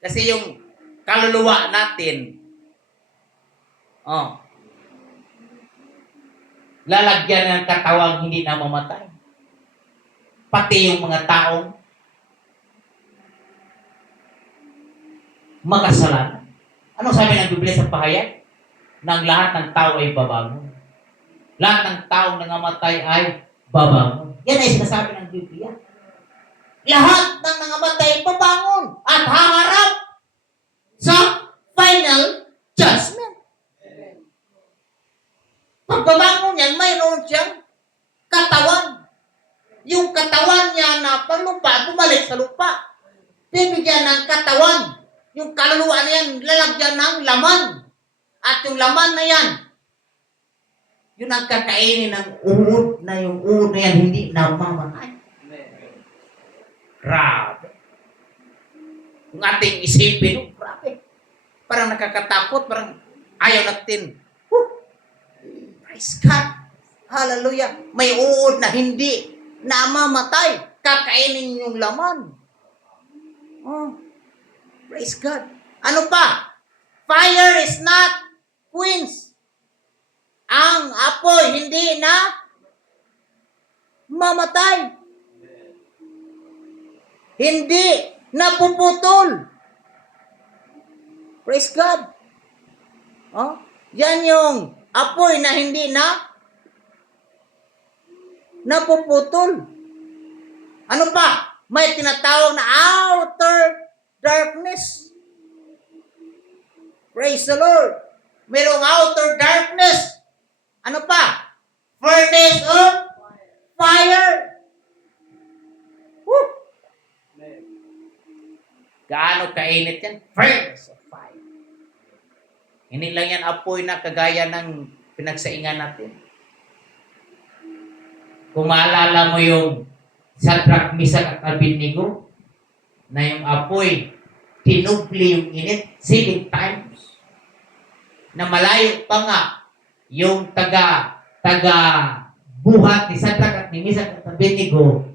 Kasi yung kaluluwa natin, lalagyan ng katawang hindi na mamatay. Pati yung mga taong makasalanan. Ano sabi ng Biblia sa pahayag? Nang lahat ng tao ay babangon. Lahat ng taong nangamatay ay babangon. Yan ay sinasabi ng Biblia. Lahat ng nangamatay babangon at haharap sa final judgment. Pagbabangon yan, mayroon siyang katawan. Yung katawan niya na palupa, bumalik sa lupa. Bibigyan ng katawan. Yung kaluluwa na yan, lalagyan ng laman. At yung laman na yan, yun ang kakainin ng uod na yung uod na yan hindi namamatay. Grabe. Kung ating isipin, grabe. Parang nakakatakot, parang ayaw natin. Praise God. Hallelujah. May uod na hindi namamatay. Kakainin yung laman. Oh, praise God. Ano pa? Fire is not quenched. Ang apoy hindi na mamatay. Hindi napuputol. Praise God. Oh, yan yung apoy na hindi na napuputol. Ano pa? May tinatawag na outer darkness. Praise the Lord. Mayroong outer darkness. Ano pa? Furnace of fire. Woo! Gaano kainit yan? Furnace of fire. Hindi lang yan apoy na kagaya ng pinagsaingan natin. Kung maalala mo yung Shadrach, Meshach at Abednego, na yung apoy, tinubli yung init 7 times. Na malayo pa nga yung buhat ni Shadrach at ni Meshach at Abednego,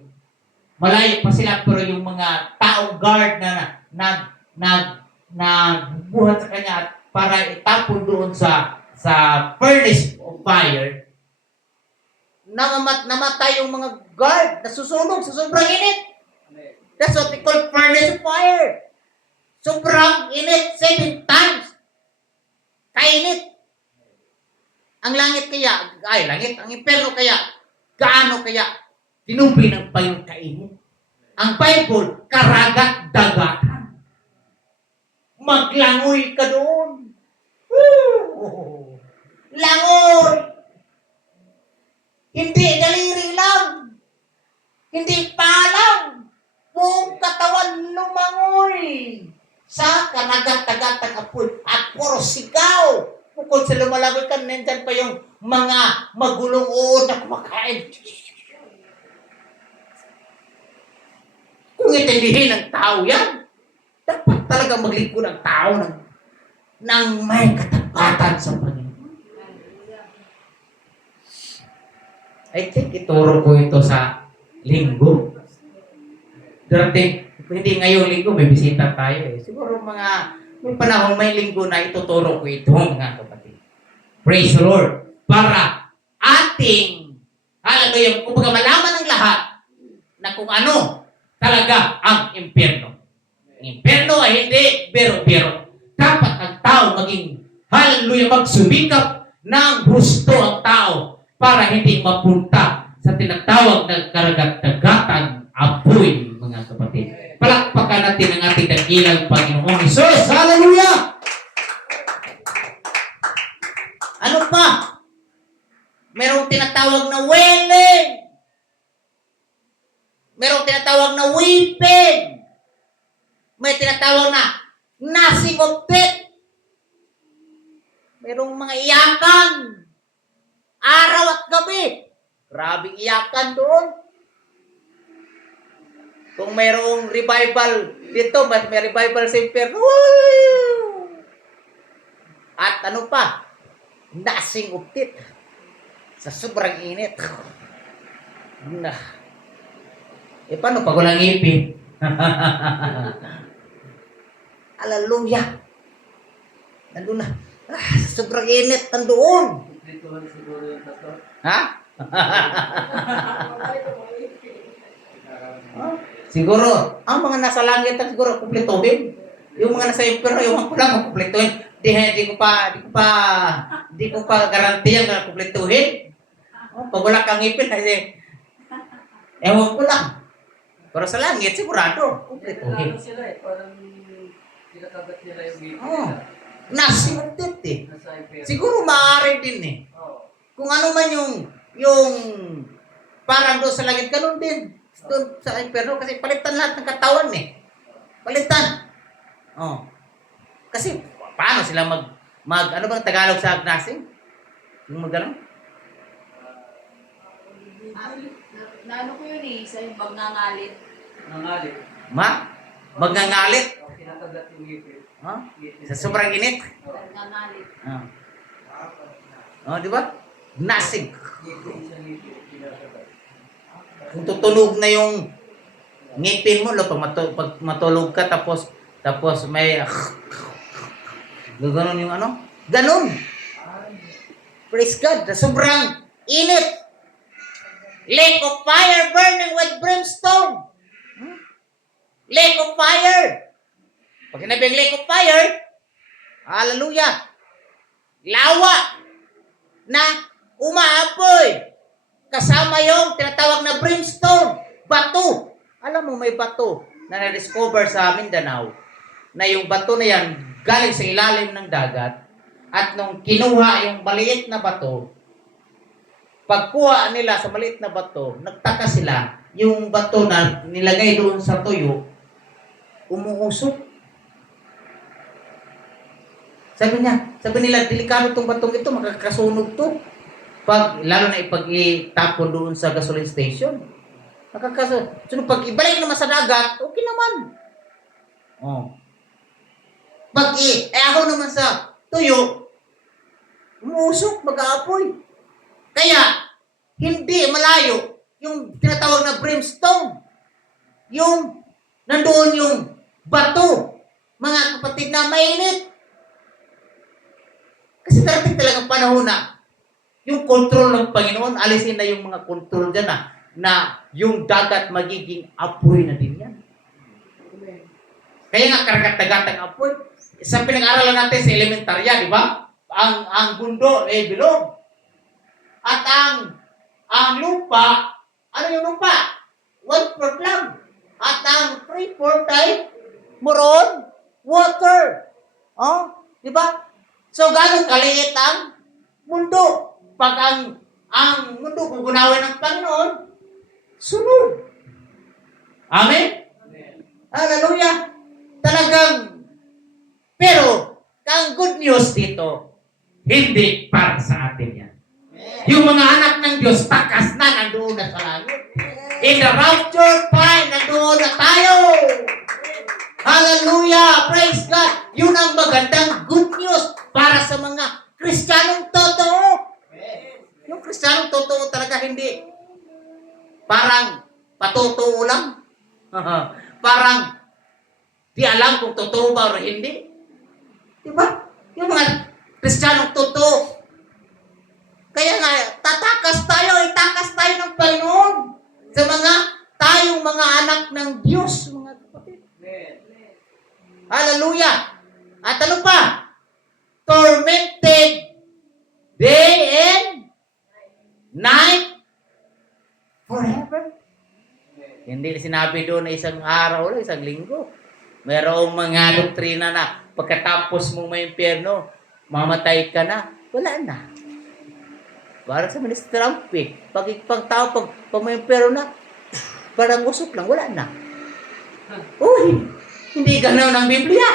malayo pa sila, pero yung mga taong guard na buhat sa kanya para itapon doon sa furnace of fire, namatay yung mga guard, nasusunog sa sobrang init. That's what we call furnace of fire. Sobrang init, 7 times. Kainit. Ang langit kaya, ang impyerno kaya, gaano kaya tinubli ng payong kainit. Ang Bible, karagat-dagatan. Maglangoy ka doon. Woo! Langoy! Hindi daliri lang. Hindi palang. Buong katawan lumangoy. Sa kanagat-tagatang apoy. At puro sigaw. Bukod sa lumalabot ka, nandyan pa yung mga magulong uod na kumakain. Kung itindihin ng tao yan, dapat talaga maglingkod ng tao ng may katapatan sa Panginoon. I think ituro ko ito sa linggo. Darating, hindi ngayong linggo, may bisita tayo eh. Siguro may panahon, may linggo na ituturo ko ito, mga kapatid. Praise the Lord. Para ating, hallelujah, kumbaga malaman ng lahat na kung ano talaga ang impyerno. Ang impyerno ay hindi biro-biro. Dapat ang tao maging, hallelujah, magsumikap ng gusto ang tao para hindi mapunta sa tinatawag na karagat-dagatang apoy, mga kapatid. Palakpakan natin ang ating dakilang Panginoong Hesus. Hallelujah! Ano pa? Merong tinatawag na wailing. Merong tinatawag na weeping. May tinatawag na gnashing of teeth. Merong mga iyakan. Araw at gabi. Grabing iyakan doon. Kung mayroong revival dito, may revival sa impyerno. At ano pa? Gnashing of teeth. Sa sobrang init. Paano pag walang ngipin? Hallelujah. Nandun na. Sa sobrang init, nandoon. Dito siguro yung pastor. Ha? Siguro, ang mga nasa langit ang siguro kumpletuhin. Yung mga nasa impyerno, yung mga kulang kumpletuhin. Di ko pa garantiyan na kumpletuhin. Pag wala kang ngipin, ewan ko lang. Pero sa langit, sigurado, kumpletuhin. Ano sila eh, parang kinakagat nila yung ngipin Oh. nila. Nasinuntit eh. Nasa impyerno. Siguro maaari din eh. Oo. Kung ano man yung parang doon sa langit, ganun din. Doon sa impyerno, kasi palitan lahat ng katawan eh. Palitan. Oh. Kasi, paano sila ano bang Tagalog sa gnashing? Yung magano? Naano ko yun eh, sa yung magngangalit. Nangalit. Magngangalit? O, kinakagat yung ngipin. Huh? Sa sobrang init? Oo. Magngangalit. Oh, di ba? Gnashing. Ngipin sa ngipin, kinakagat. Kung tutunog na yung ngipin mo, pag matulog ka, tapos may gano'n yung ano? Ganon! Praise God! Sobrang init! Lake of fire burning with brimstone! Lake of fire! Pag sinabing lake of fire, hallelujah! Lawa na umaapoy! Kasama yung tinatawag na brimstone, bato. Alam mo, may bato na na-discover sa Mindanao na yung bato na yan galing sa ilalim ng dagat at nung kinuha yung maliit na bato, pagkuha nila sa maliit na bato, nagtaka sila, yung bato na nilagay doon sa tuyo, umuusok. Sabi nila, delikado tong batong ito, makakasunog to. Lalo na ipag-itapon doon sa gasoline station. So, pag ibalik naman sa dagat, okay naman. Oh. Ako naman sa tuyo, umuusok, mag-aapoy. Kaya, hindi malayo yung tinatawag na brimstone. Yung, nandoon yung bato. Mga kapatid na mainit. Kasi darating talagang panahon na yung control ng Panginoon, alisin na yung mga control dyan na yung dagat magiging apoy na din yan. Kaya nga karagat-dagatang apoy. Sa pinag-aralan natin sa elementarya, di ba? Ang gundo ay bilog. At ang lupa, ano yung lupa? 1/4 lang. At ang 3/4 ay moron, water. Oh, di ba? So, gano'ng kaliit ang mundo? Pag ang mundo gugunawin ng Panginoon, sunod. Amen? Hallelujah. Talagang, pero, ang good news dito, hindi para sa atin yan. Yung mga anak ng Diyos, takas na, nandoon na sa langit. In the rapture time, nandoon na tayo. Hallelujah! Praise God! Yun ang magandang good news para sa mga Kristiyanong totoo. Yung Kristiyanong totoo talaga hindi parang patotoo lang. Parang di alam kung totoo ba o hindi. Diba? Yung mga Kristiyanong totoo. Kaya nga, itakas tayo ng Panginoon sa tayong mga anak ng Diyos, mga kapatid. Hallelujah! At ano pa? Tormented day and night forever. Hindi sinabi doon na isang araw o isang linggo. Mayroong mga doktrina na pagkatapos mo may impyerno, mamatay ka na. Wala na. Parang sa Minister Trump pag may impyerno na, parang usok lang, wala na. Uy, hindi ganaw ng Biblia.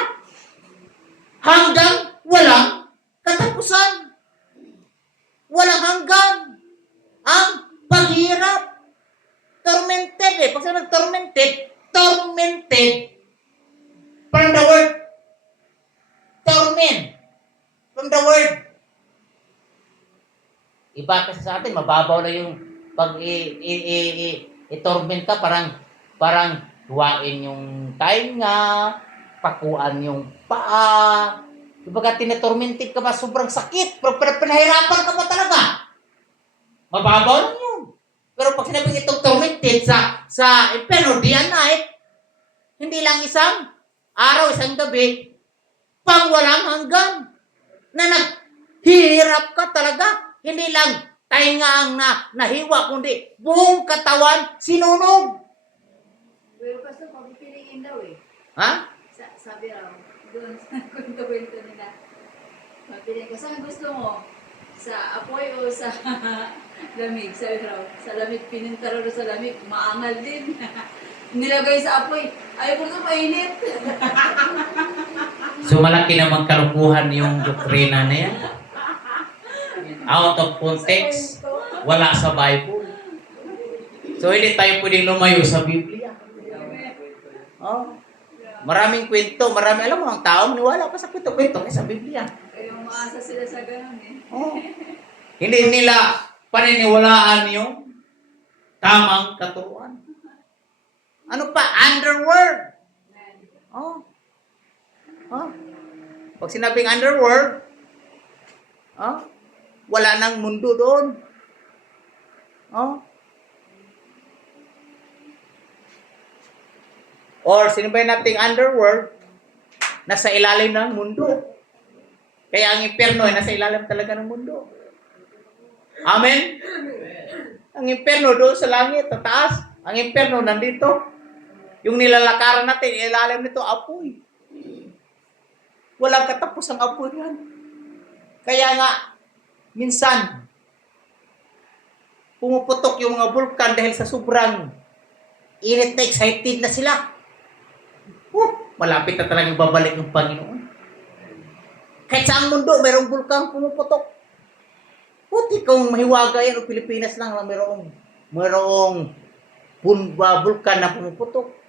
Hanggang walang katapusan. Walang hanggan. Ang paghirap. Tormented Pag sabi tormented from the word torment. From the word. Iba kasi sa atin, mababaw na yung pag i-torment ka, parang huwain yung tainga, pakuan yung paa. Diba tinatormented ka ba, sobrang sakit, pero pinahirapan ka pa talaga. Mababaw lang yun. Pero pag sinabing itong tormented sa impyerno, day and night, hindi lang isang araw, isang gabi, pang walang hanggan, na naghihirap ka talaga. Hindi lang tainga ang nahiwa, kundi buong katawan sinunog. Pero pastor, pagpipiliin daw eh. Ha? Sabi raw, doon sa kwento nila. Pagpiliin ko, saan gusto mo? Sa apoy o sa lamig? Sabi raw, sa lamig, pininta raw sa lamig, maangal din. Nilagay sa apoy, ayaw ko na mainit. So malaki namang kalukuhan yung doktrina na yan. Out of context, wala sa Bible. So hindi tayo pwedeng lumayo sa Biblia. Oh. Maraming kwento, alam mo, ang tao maniwala pa sa kwento sa Biblia. Kaya umaasa sila sa ganun eh. Oh. Hindi nila paniniwalaan yung tamang katuruan. Ano pa? Underworld. Oh. Oh. Pag sinabing underworld, oh, wala nang mundo doon. Oh. Or sinabing nating underworld, nasa ilalim ng mundo. Kaya ang impyerno ay nasa ilalim talaga ng mundo. Amen? Ang impyerno doon sa langit, sa taas. Ang impyerno nandito. Yung nilalakaran natin, ilalim nito, apoy. Walang katapos ang apoy yan. Kaya nga, minsan, pumuputok yung mga bulkan dahil sa sobrang init na excited na sila. Malapit na talagang babalik ng Panginoon. Kahit sa mundo, mayroong bulkan pumuputok. Puti kung mahiwaga yan o Pilipinas lang na mayroong bulkan na pumuputok.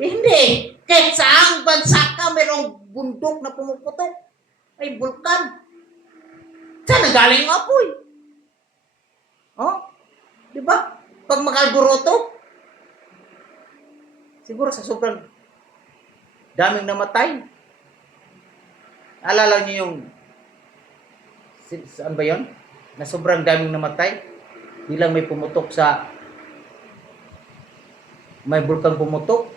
Hindi. Kahit saang bansa ka, mayroong bundok na pumuputok. Ay, bulkan. Saan nagaling ang apoy? Oh? Di ba? Pag mag-alboroto, siguro sa sobrang daming namatay. Alala niyo yung saan ba yun? Na sobrang daming namatay. Bilang may pumutok sa may bulkan pumutok.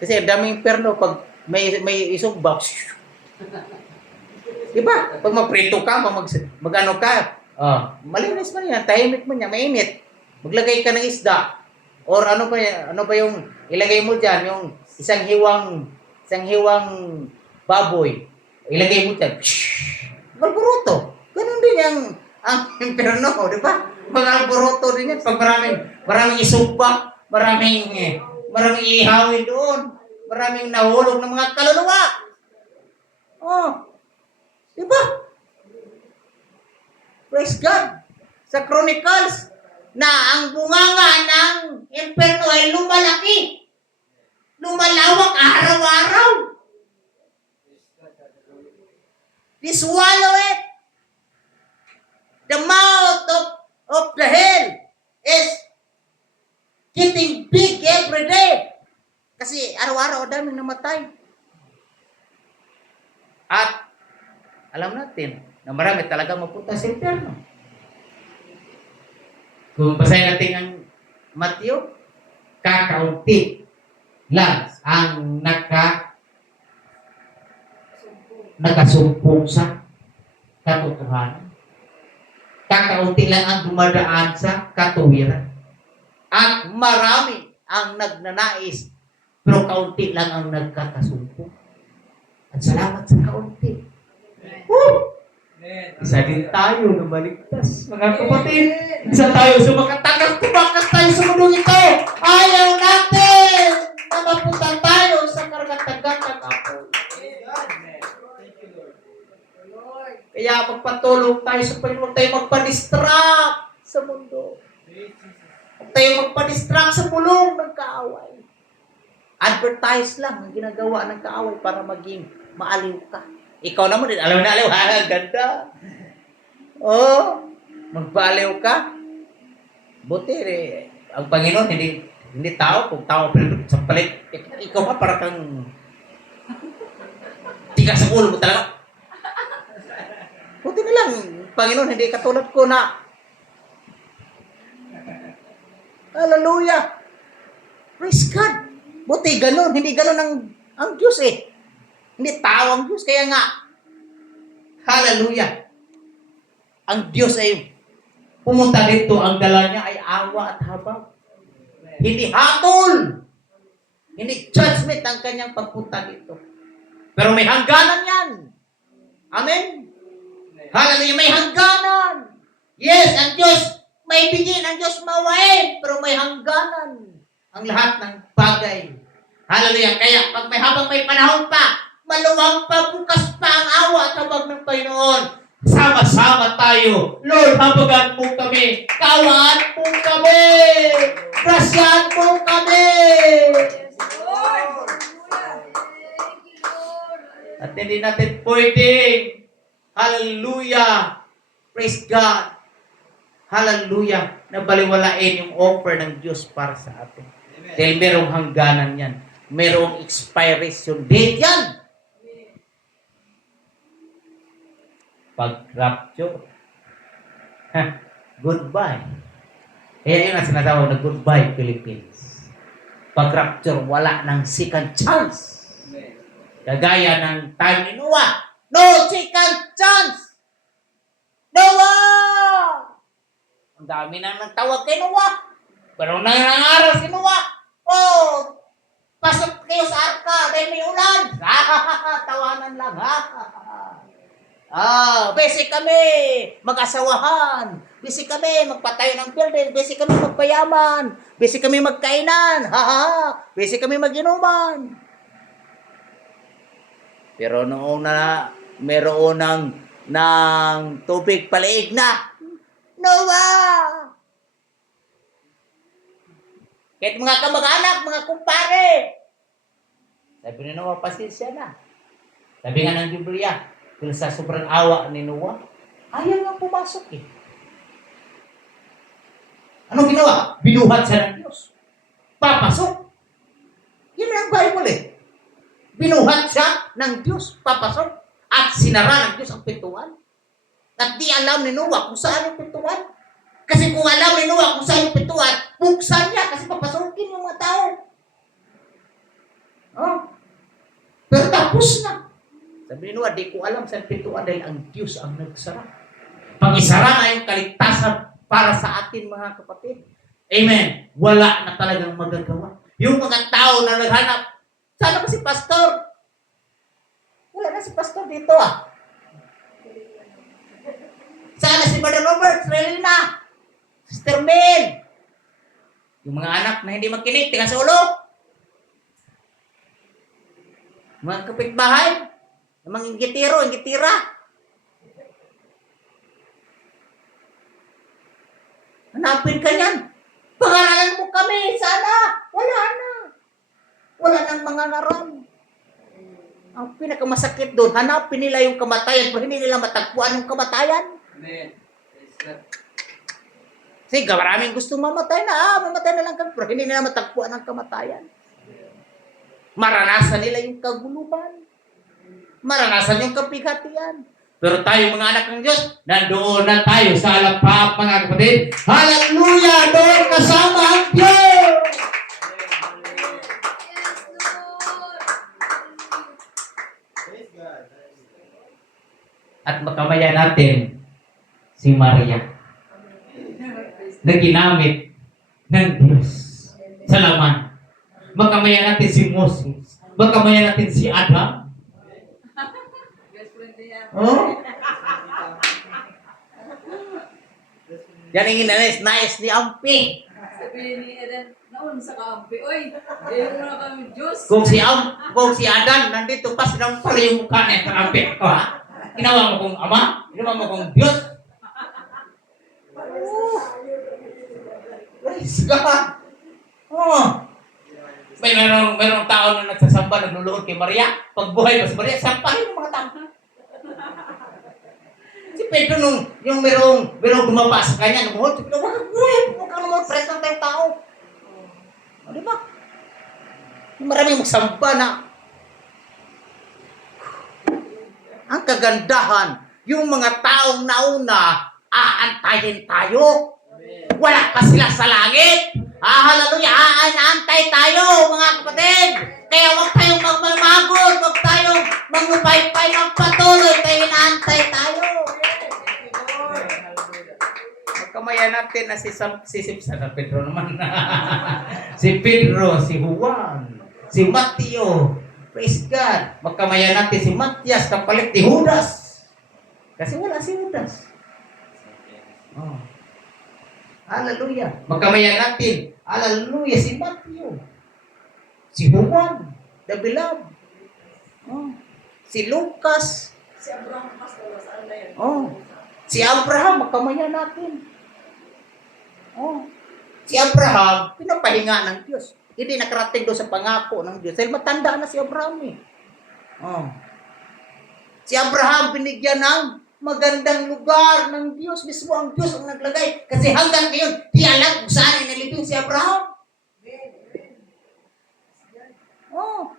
Kasi ang daming perno pag may isugba. Diba? Pag magprito ka, mag-ano ka, malinis man yan, tahimik man yan, mainit. Maglagay ka ng isda. Or ano ba yung ilagay mo diyan, yung isang hiwang baboy. Ilagay mo diyan. Malburuto. Ganun din ang impyerno, di ba? Mag-alburuto din yan. Pag maraming isugba, maraming ihawin doon. Maraming nahulog ng mga kaluluwa. Oh. Di ba? Praise God. Sa Chronicles, na ang bunganga ng impyerno ay lumalaki. Lumalawak araw-araw. They swallow it. The mouth of the hell is getting big every day. Kasi araw-araw daming namatay. At alam natin na marami talaga mapunta sa impyerno. Kung basahin natin ang Matthew, kakaunti lang ang nakasumpong sa katotohanan. Kakaunti lang ang dumadaan sa katuwiran. At marami ang nagnanais, pero kaunti lang ang nagkakasumpong. At salamat sa kaunti. Woo! Isa din tayo na maligtas, mga kapatid. Isa tayo sa tumakas tayo sa mundong ito. Ayaw natin na mapunta tayo sa karagatagang apoy. Kaya magpatulong tayo sa Panginoon, tayo magpa-distract sa mundo. Tayo magpa-distract sa pulong ng kaaway. Advertise lang ang ginagawa ng kaaway para maging maaliw ka. Ikaw naman din, alam na aliw, ganda. Oh, magpaaliw ka. Buti, ang Panginoon, hindi tao, kung tao sa palit, ikaw pa para kang tigas sa ulo mo talaga. Buti na lang, Panginoon, hindi katulad ko na hallelujah. Praise God. Buti ganun, hindi ganun ang Diyos eh. Hindi tao ang Diyos. Kaya nga, hallelujah. Ang Diyos ay pumunta dito, ang dala niya ay awa at habag. Hindi hatol. Hindi judgment ang kanyang pagpunta dito. Pero may hangganan yan. Amen? Hallelujah, may hangganan. Yes, ang Diyos may bigin, ang Diyos mawain, pero may hangganan ang lahat ng bagay. Hallelujah. Kaya pag habang may panahon pa, maluwag pa, bukas pa ang awa at habag ng Panginoon. Sama-sama tayo. Lord, habagan mo kami. Kawaan mo kami. Grasyan mo kami. At hindi natin pwedeng. Hallelujah. Praise God. Hallelujah. na baliwalain yung offer ng Diyos para sa atin. Dahil merong hangganan yan. Merong expiration date yan. Pag-rapture. Goodbye. Kaya yun ang sinatawag na goodbye, Philippines. Pag-rapture, wala ng second chance. Amen. Kagaya ng time ni Noah. No second chance! Noah! Ang dami na nagtawag kay Noah. Pero nangangaral si Noah. Oh, pasok kayo sa arka dahil may ulan. Tawanan lang, ha? Busy kami mag-asawahan. Busy kami magpatayo ng building. Busy kami magpayaman. Busy kami magkainan. Busy kami maginuman. Pero noong na meron ng tubig paliig na, Noah! Kahit mga kamag-anak, mga kumpare. Sabi ni Noah, pasensya na. Sabi nga ng Biblia, dahil sa sobrang awa ni Noah, ayaw nga pumasok eh. Anong ginawa? Binuhat siya ng Diyos. Papasok. Yun ang Bible eh. Binuhat siya ng Diyos. Papasok. At sinara ng Diyos ang pintuan. At di alam ni Noah kung saan yung pintuan. Kasi kung alam ni Noah kung saan yung pintuan, buksan niya kasi papasukin yung mga tao. Oh. Pero tapos na. Sabi ni Noah, di ko alam saan pintuan dahil ang Diyos ang nagsara. Pag-isara na yung kaligtasan para sa atin mga kapatid. Amen. Wala na talagang magagawa. Yung mga tao na naghanap, sana ba si pastor? Wala na si pastor dito ah. Sana si Brother Robert, Relina, Sister Mel. Yung mga anak na hindi makinig, tingnan sa ulo. Mga kapitbahay, yung mga inggitira. Hanapin ka yan. Pangaralan mo kami, sana. Wala na. Wala nang mga ngaram. Ang pinakamasakit doon, hanapin nila yung kamatayan pero hindi nila matagpuan yung kamatayan. Amen. Praise God. Sige, maraming gusto mamatay na. Mamatay na lang kami pero hindi nila matagpuan ang kamatayan. Maranasan nila yung kaguluhan. Maranasan yung kapighatian. Pero tayo mga anak ng Diyos, nandoon na tayo sa alapap mga kapatid. Hallelujah! Doon kasama ang Diyos! Yes, Lord. At makamaya natin si Maria na ginamit ng Diyos sa laman. Makamaya natin si Moses. Makamaya natin si Adam. Best friend niya. Oh? Yan ang nais ni Ampi. Sabihin ni Eden, naun sa kampi. Oy, ayaw mo na kami Diyos. Kung si Adam nandito pa silang pala yung mukha niya sa Ampi. O ha? Ginawa mo kong ama? Ginawa mo kong Diyos? Praise God! Oh! May merong tao na nagsasamba, nagluluhod kay Maria. Pagbuhay pa si Maria, sampahin yung mga tao. Si Pedro yung merong dumapa sa kanya, numuhod, si Pedro, huwag kang naman, press ng tayong tao. O, di ba? Maraming magsamba na. Ang kagandahan, yung mga taong nauna, aantayin tayo. Wala pa sila sa langit. Hallelujah, aantay tayo, mga kapatid. Kaya huwag tayong magmamagod, huwag tayong magmupaypay ng patuloy, kaya inaantay tayo. Magkamaya natin na si Pedro naman. Si Pedro, si Juan, si Mateo. Praise God. Magkamaya natin si Matias, kapalit ni Judas. Kasi wala si Judas. Oh. Hallelujah. Magkamaya natin. Hallelujah. Si Matthew. Si Juan. The beloved. Oh. Si Lucas. Si Abraham, pastor, saan na yun? Oh. Si Abraham. Magkamaya natin. Oh. Si Abraham, pinapahinga ng Diyos. Hindi nakarating doon sa pangako ng Diyos. Dahil matanda na si Abraham eh. Oh. Si Abraham binigyan ng magandang lugar ng Diyos. Mismo ang Diyos ang naglagay. Kasi hanggang ngayon, di alam kung saan ay nalibing si Abraham. Oh.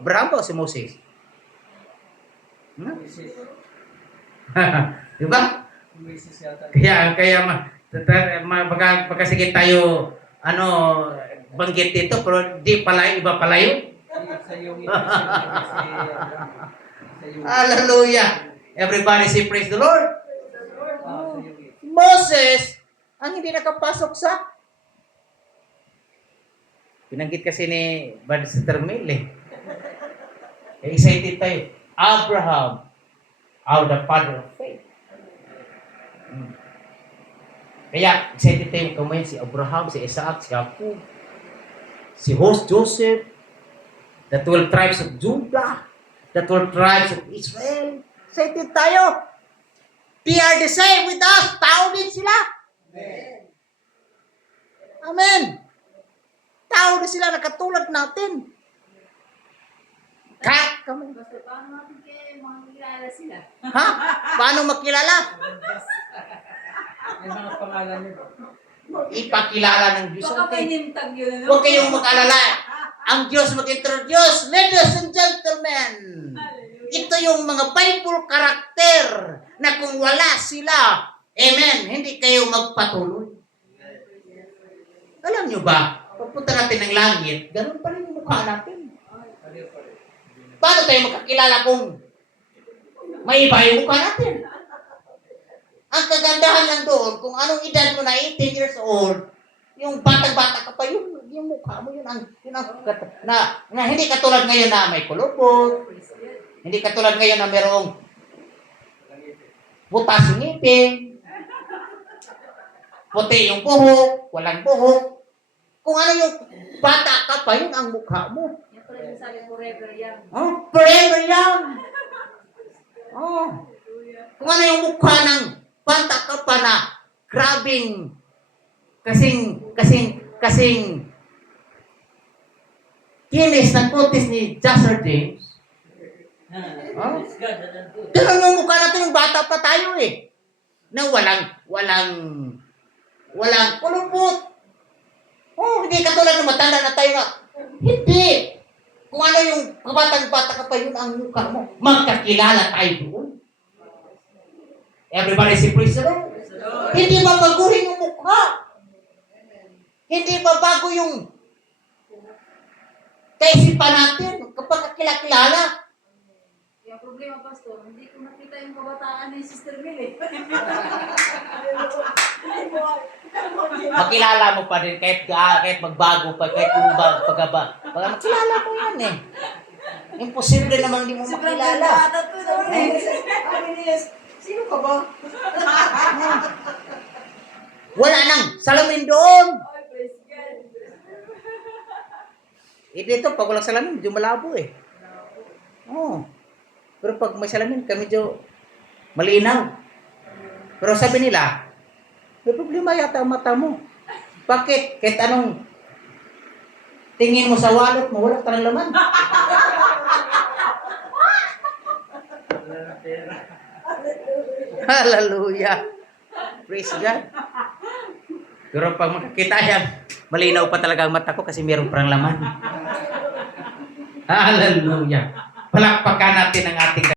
Abraham ba o si Moses? Mrs. Di ba? Mrs. yata. Magkasigit tayo, banggit dito, pero di pala, iba pala yun. Sa yung ito, sa yung Hallelujah! Everybody say praise the Lord. sa yung ito. Moses, ang hindi nakapasok sa pinanggit kasi ni Bad Sister Mel excited tayo. Abraham, the father of faith. Kaya, excited tayo kumain si Abraham, si Isaac, si Jacob, si host Joseph, the 12 tribes of Judah, the 12 tribes of Israel. Excited tayo. They are the same with us. Tao din sila. Amen. Tao din sila na katulad natin. Kami. Basta paano natin kayo makakilala sila? Ha? Paano makilala? May mga pangalan nito. Ipakilala ng Diyos Baka may natin. nimtag yun, ano? Huwag kayong mag-alala. Ang Diyos mag-introduce. Ladies and gentlemen, ito yung mga Bible character na kung wala sila, amen, hindi kayo magpatuloy. Alam nyo ba, pagpunta natin ng langit, ganun pa rin yung mukha natin. Paano tayo magkakilala kung may iba yung mukha natin? Ang kagandahan lang doon, kung anong edad mo na 18 years old, yung batang-bata ka pa, yung mukha mo, yun ang na hindi katulad ngayon na may kulubot, hindi katulad ngayon na merong butas yung ngipin, puti yung buhok, walang buhok. Kung ano yung bata ka pa, yun ang mukha mo. Yan pala yung sabi, forever young. Oh, forever young. Oh. Kung ano yung mukha ng bata ka pa na grabing kasing kinis ng kutis ni Joshua James. Oh? Ganun yung mukha natin yung bata pa tayo eh. Na walang kulubot. Oh, hindi katulad ng matanda na tayo nga. Hindi. Kung ano yung kabatang-bata ka pa, yun ang mukha mo. Magkakilala tayo doon. Everybody say praise the Lord. Hindi babaguhin yung mukha. Hindi babago yung kaisipan natin kapag kakilala. Yung problema, Pastor, hindi ko nakita yung kabataan ni Sister Mel eh. Makilala mo pa din kahit magbago pa, kahit yung pagkaba. Baka makilala mo yan eh. Imposible naman hindi mo makilala. Sino ka ba? Wala nang salamin doon. Ay, praise God. Dito, pag walang salamin, medyo malabo eh. Oo. Pero pag may salamin, medyo malinaw. Pero sabi nila, may problema yata ang mata mo. Bakit? Kahit anong tingin mo sa wallet mo, wala ka ng laman. Hallelujah. Praise God. Pero pag makakita yan, malinaw pa talaga ang mata ko kasi meron parang laman. Hallelujah. Palakpakan natin ang ating